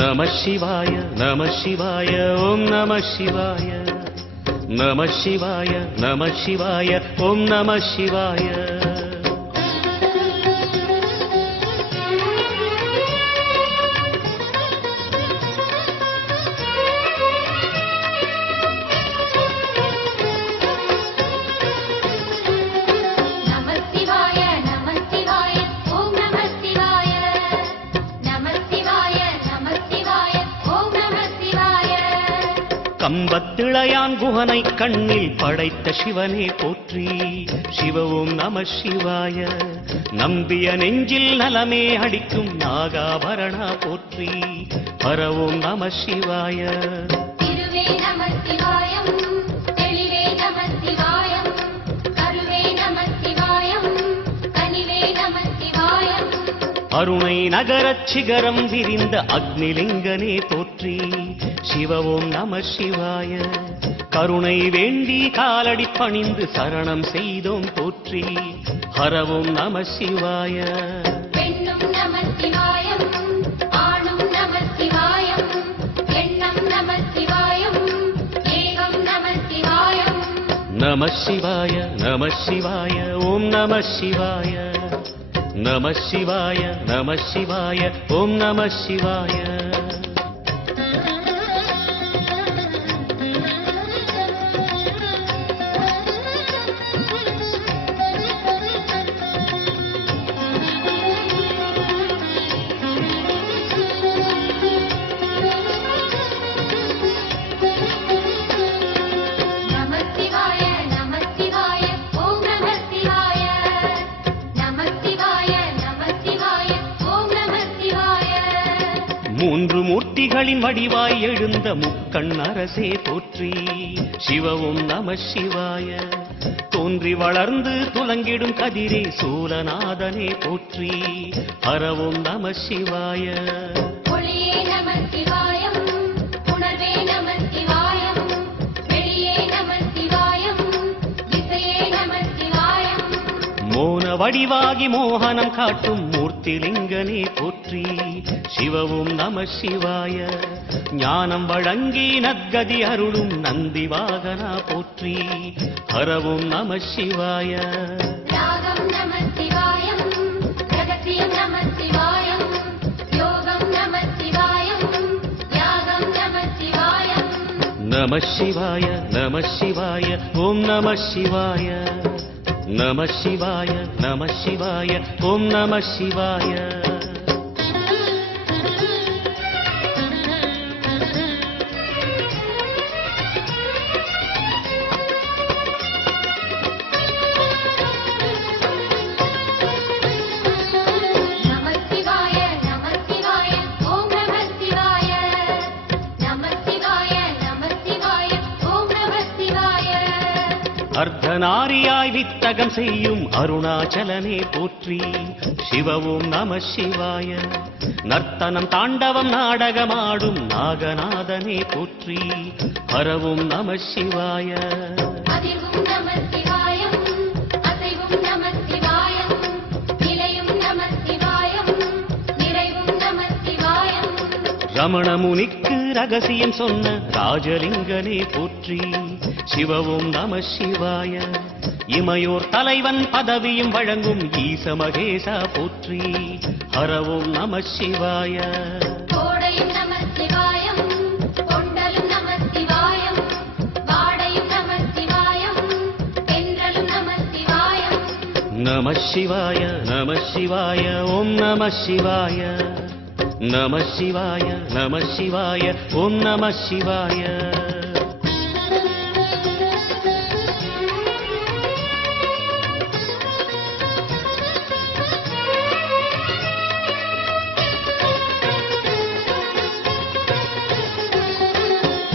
நம சிவாய நம சிவாய ஓம் நம சிவாய. நம சிவாய நம சிவாய ஓம் நம சிவாய. நம சிவாய நம சிவாய ஓம் நம சிவாய. நம சிவாய நம சிவாய ஓம் நம சிவாய. கம்பத்திளையான் குஹனை கண்ணில் படைத்த சிவனே போற்றி. சிவவோம் நம சிவாய. நம்பிய நெஞ்சில் நலமே அடிக்கும் நாகாபரணா போற்றி. ஹரவோம் நம சிவாய. திருவே நம சிவாயம், தெளிவே நம சிவாயம், கருவே நம சிவாயம், கனிவே நம சிவாயம். அருணை நகரச் சிகரம் விரிந்த அக்னிலிங்கனே போற்றி. சிவவோம் நம சிவாய. கருணை வேண்டி காலடி பணிந்து சரணம் செய்தோம் போற்றி. ஹரவோம் நம சிவாய. பெண்ணும் நம சிவாயம், ஆணும் நம சிவாயம், எண்ணம் நம சிவாயம், ஏகம் நம சிவாயம். நம சிவாய நம சிவாய ஓம் நம சிவாய. நம சிவாய நம சிவாய ஓம் நம சிவாய. நம சிவாய நம சிவாய ஓம் நம சிவாய. நம சிவாய நம சிவாய ஓம் நம சிவாய. மூன்று மூர்த்திகளின் வடிவாய் எழுந்த முக்கண் அரசே போற்றி. சிவவும் நம சிவாய. தோன்றி வளர்ந்து துலங்கிடும் கதிரே சூலநாதனே போற்றி. ஹரவும் நம சிவாய. ஒளியே நம சிவாயம், உணர்வே நம சிவாயம், வெளியே நம சிவாயம், திசையே நம சிவாயம். மோன வடிவாகி மோகனம் காட்டும் மூர்த்திலிங்கனே போற்றி. சிவவும் நம சிவாய. ஞானம் வழங்கி நற்கதி அருளும் நந்தி வாகனா போற்றி. ஹரவும் நம சிவாய. ராகம் நம சிவாயம், ரகசியம் நம சிவாயம், யோகம் நம சிவாயம், யாகம் நம சிவாயம். நம சிவாய நம சிவாய ஓம் நம சிவாய. நம சிவாய நம சிவாய ஓம் நம சிவாய. அர்த்தநாரியாய் வித்தகம் செய்யும் அருணாச்சலனே போற்றி. சிவ ஓம் நம சிவாய. நர்த்தனம் தாண்டவம் நாடகமாடும் நாகநாதனே போற்றி. ஹர ஓம் நம சிவாய. அதிர்வும் நம சிவாயம், அசைவும் நம சிவாயம், நிலையும் நம சிவாயம், நிறைவும் நம சிவாயம். ரமண முனிக்கு ரகசியம் சொன்ன ராஜலிங்கனே போற்றி. சிவ ஓம் நம சிவாய. இமையோர் தலைவன் பதவியும் வழங்கும் ஈச மகேசா போற்றி. ஹர ஓம் நம சிவாய. கோடையும் நம சிவாயம், கொண்டலும் நம சிவாயம், வாடையும் நம சிவாயம், தென்றலும் நம சிவாயம். நம சிவாய நம சிவாய ஓம் நம சிவாய. நம சிவாய நம சிவாய ஓம் நம சிவாய.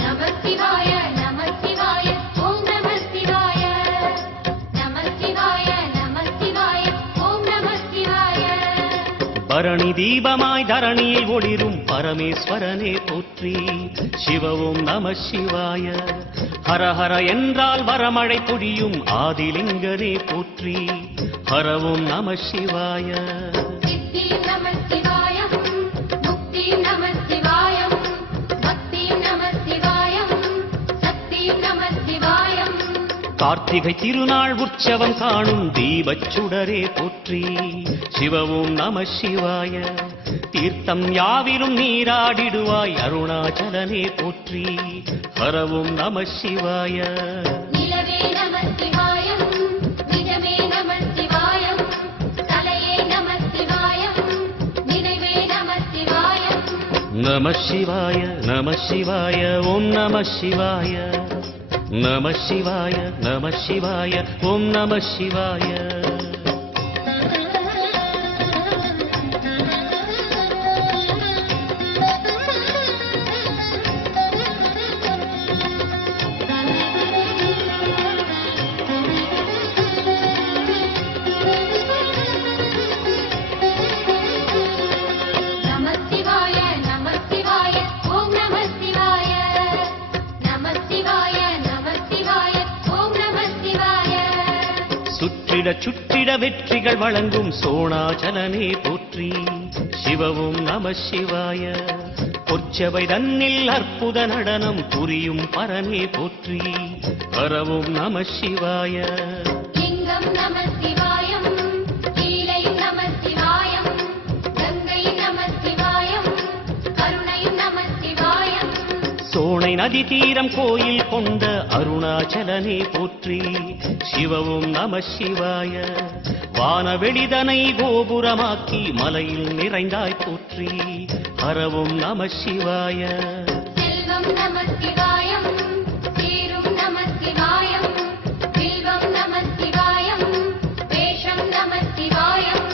நம சிவாய நம சிவாய ஓம் நம சிவாய. நம சிவாய நம சிவாய ஓம் நம சிவாய. பரணி தீபமாய் தரணியில் ஒளிரும் பரமேஸ்வரனே போற்றி. சிவ ஓம் நம சிவாய. ஹர ஹர என்றால் வரமழை பொழியும் ஆதிலிங்கனே போற்றி. ஹர ஓம் நம சிவாய. சித்தியும் நம சிவாயம், முக்தியும் நம சிவாயம், பக்தியும் நம சிவாயம், சக்தியும் நம சிவாயம். கார்த்திகை திருநாள் உற்சவம் காணும் தீபச் சுடரே போற்றி. சிவ ஓம் நம சிவாய. தீர்த்தம் யாவிலும் நீராடிடுவாய் அருணாச்சலனே போற்றி. ஹர ஓம் நம சிவாய. நிலவே நம சிவாயம், நிஜமே நம சிவாயம், தலையே நம சிவாயம், நினைவே நம சிவாயம். நம சிவாய நம சிவாய ஓம் நம சிவாய. நம சிவாய நம சிவாய ஓம் நம சிவாய. நம சிவாய நம சிவாய ஓம் நம சிவாய. நம சிவாய நம சிவாய ஓம் நம சிவாய. சுற்றிட சுற்றிட வெற்றிகள் வழங்கும் சோணாச்சலனே போற்றி. சிவ ஓம் நம சிவாய. பொற்சபை தன்னில் அற்புத நடனம் புரியும் பரனே போற்றி. ஹர ஓம் நம சிவாய. லிங்கம் நம சிவாயம், லீலையும் நம சிவாயம், கங்கையும் நம சிவாயம், கருணையும் நம சிவாயம். சோனை நதி தீரம் கோயில் கொண்ட அருணாச்சலனே போற்றி. சிவ ஓம் நம சிவாய. வானவெளிதனை கோபுரமாக்கி மலையில் நிறைந்தாய் போற்றி. ஹர ஓம் நம சிவாய. செல்வம் நம சிவாயம், சீரும் நம சிவாயம், வில்வம் நம சிவாயம், வேஷம் நம சிவாயம்.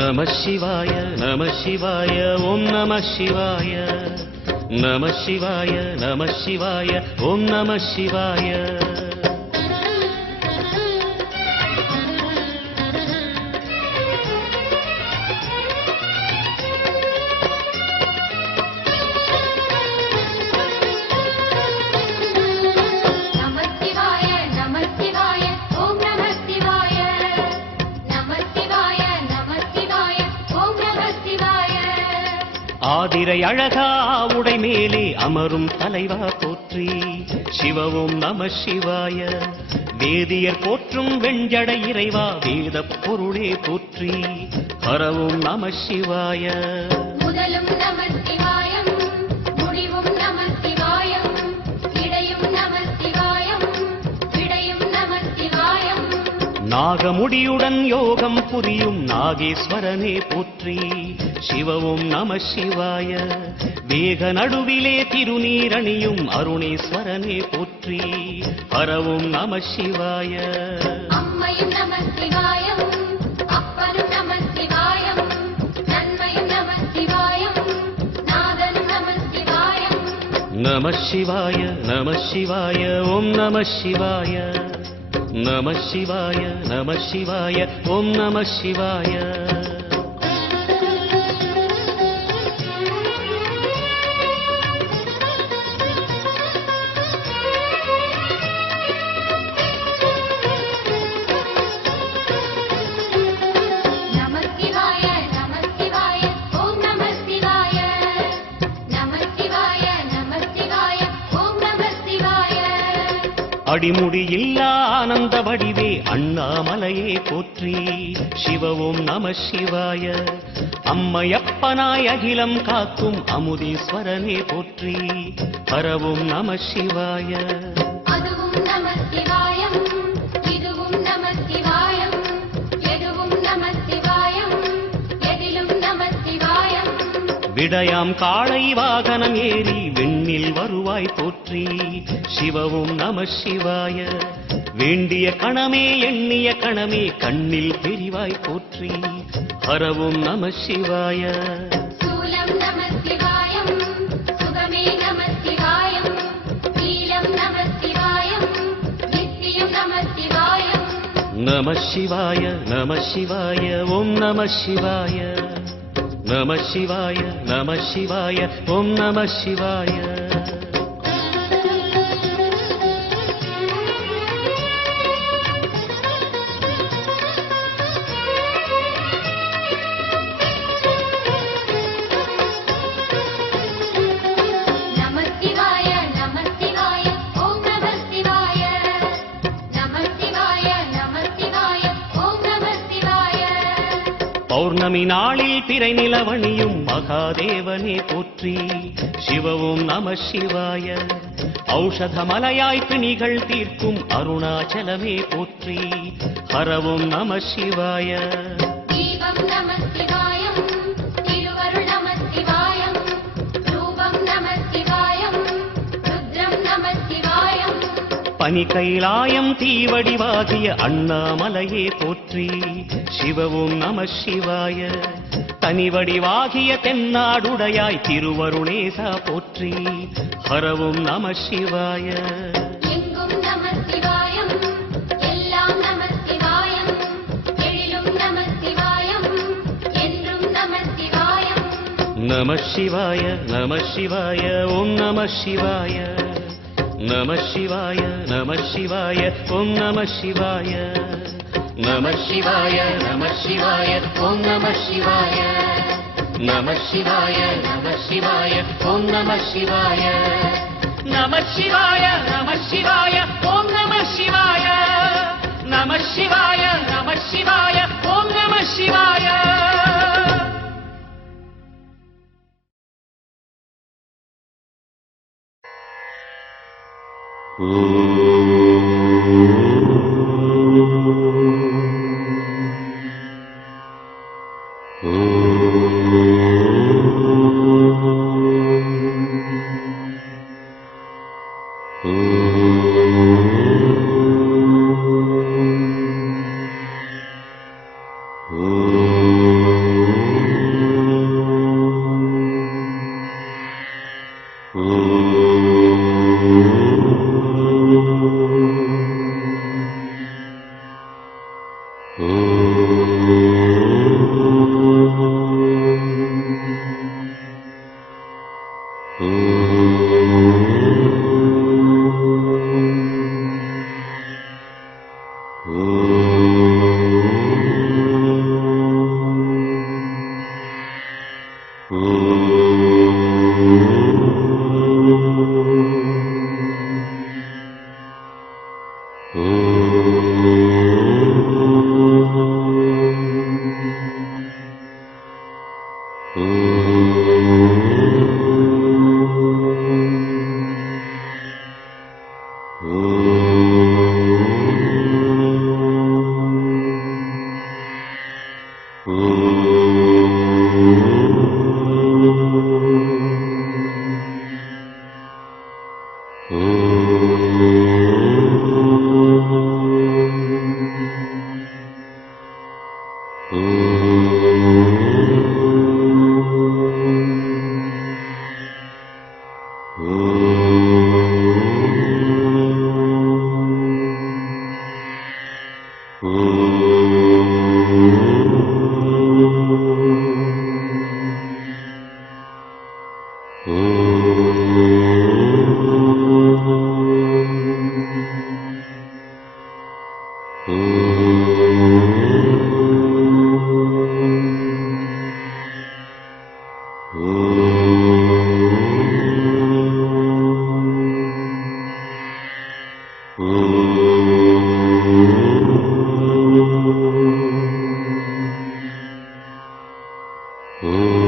நம சிவாய நம சிவாய ஓம் நம சிவாய. நம சிவாய நம சிவாய ஓம் நம சிவாய. நம சிவாய நம சிவாய ஓம் நம சிவாய. நம சிவாய நம சிவாய ஓம் நம சிவாய. ஆதிரை அழகா உடை மேலே அமரும் தலைவா போற்றி. சிவ ஓம் நம சிவாய. வேதியர் போற்றும் வெண்ஜடை இறைவா வேதப் பொருளே போற்றி. ஹர ஓம் நம சிவாய. முதலும் நம சிவாயம், முடிவும் நம சிவாயம், இடையும் நம சிவாயம், விடையும் நம சிவாயம். நாகமுடியுடன் யோகம் புரியும் நாகேஸ்வரனே போற்றி. சிவ ஓம் நம சிவாய. வேக நடுவிலே திருநீரணியும் அருணேஸ்வரனே போற்றி. ஹர ஓம் நம சிவாய. அம்மையும் நம சிவாயம், அப்பனும் நம சிவாயம், நன்மையும் நம சிவாயம், நாதனும் நம சிவாயம். நம சிவாய நம சிவாய ஓம் நம சிவாய. நம சிவாய நம சிவாய ஓம் நம சிவாய. அடிமுடியில்லா ஆனந்த வடிவே அண்ணாமலையே போற்றி. சிவ ஓம் நம சிவாய. அம்மையப்பனாய் அகிலம் காக்கும் அமுதீஸ்வரனே போற்றி. ஹர ஓம் நம சிவாய. அதுவும் நம சிவாயம், இதுவும் நம சிவாயம், எதுவும் நம சிவாயம், எதிலும் நம சிவாயம். விடயாம் காளை வாகனம் ஏறி வெண்ணில் வருவாய் போற்றி. சிவ ஓம் நம சிவாய. வேண்டிய கணமே எண்ணிய கணமே கண்ணில் தெரிவாய் போற்றி. ஹர ஓம் நம சிவாய. சூலம் நம சிவாயம், சுகமே நம சிவாயம், நீலம் நம சிவாயம், நித்தியம் நம சிவாயம். நம சிவாய நம சிவாய ஓம் நம சிவாய. நம சிவாய நம சிவாய ஓம் நம சிவாய. பௌர்ணமி நாளில் பிறை நிலவணியும் மகாதேவனே போற்றி. சிவ ஓம் நம சிவாய. ஔஷதமலையாய் பிணிகள் தீர்க்கும் அருணாச்சலமே போற்றி. ஹர ஓம் நம சிவாய. தீபம் நம சிவாயம், திருவருள் நம சிவாயம், ரூபம் நம சிவாயம், ருத்ரம் நம சிவாயம். பனி கைலாயம் தீவடிவாகிய அண்ணாமலையே போற்றி. சிவ ஓம் நம சிவாய. தனிவடிவாகிய தென்னாடுடையாய் திருவருணேசா போற்றி. ஹர ஓம் நம சிவாய. எங்கும் நம சிவாயம், எல்லாம் நம சிவாயம், எழிலும் நம சிவாயம், என்றும் நம சிவாயம். நம சிவாய நம சிவாய ஓம் நம சிவாய. நம சிவாய நம சிவாய ஓம் நம சிவாய. நம சிவாய நம சிவாய ஓம் நம சிவாய. நம சிவாய நம சிவாய ஓம் நம சிவாய. நம சிவாய நம சிவாய ஓம் நம சிவாய. நம சிவாய நம சிவாய ஓம் நம சிவாய. Oh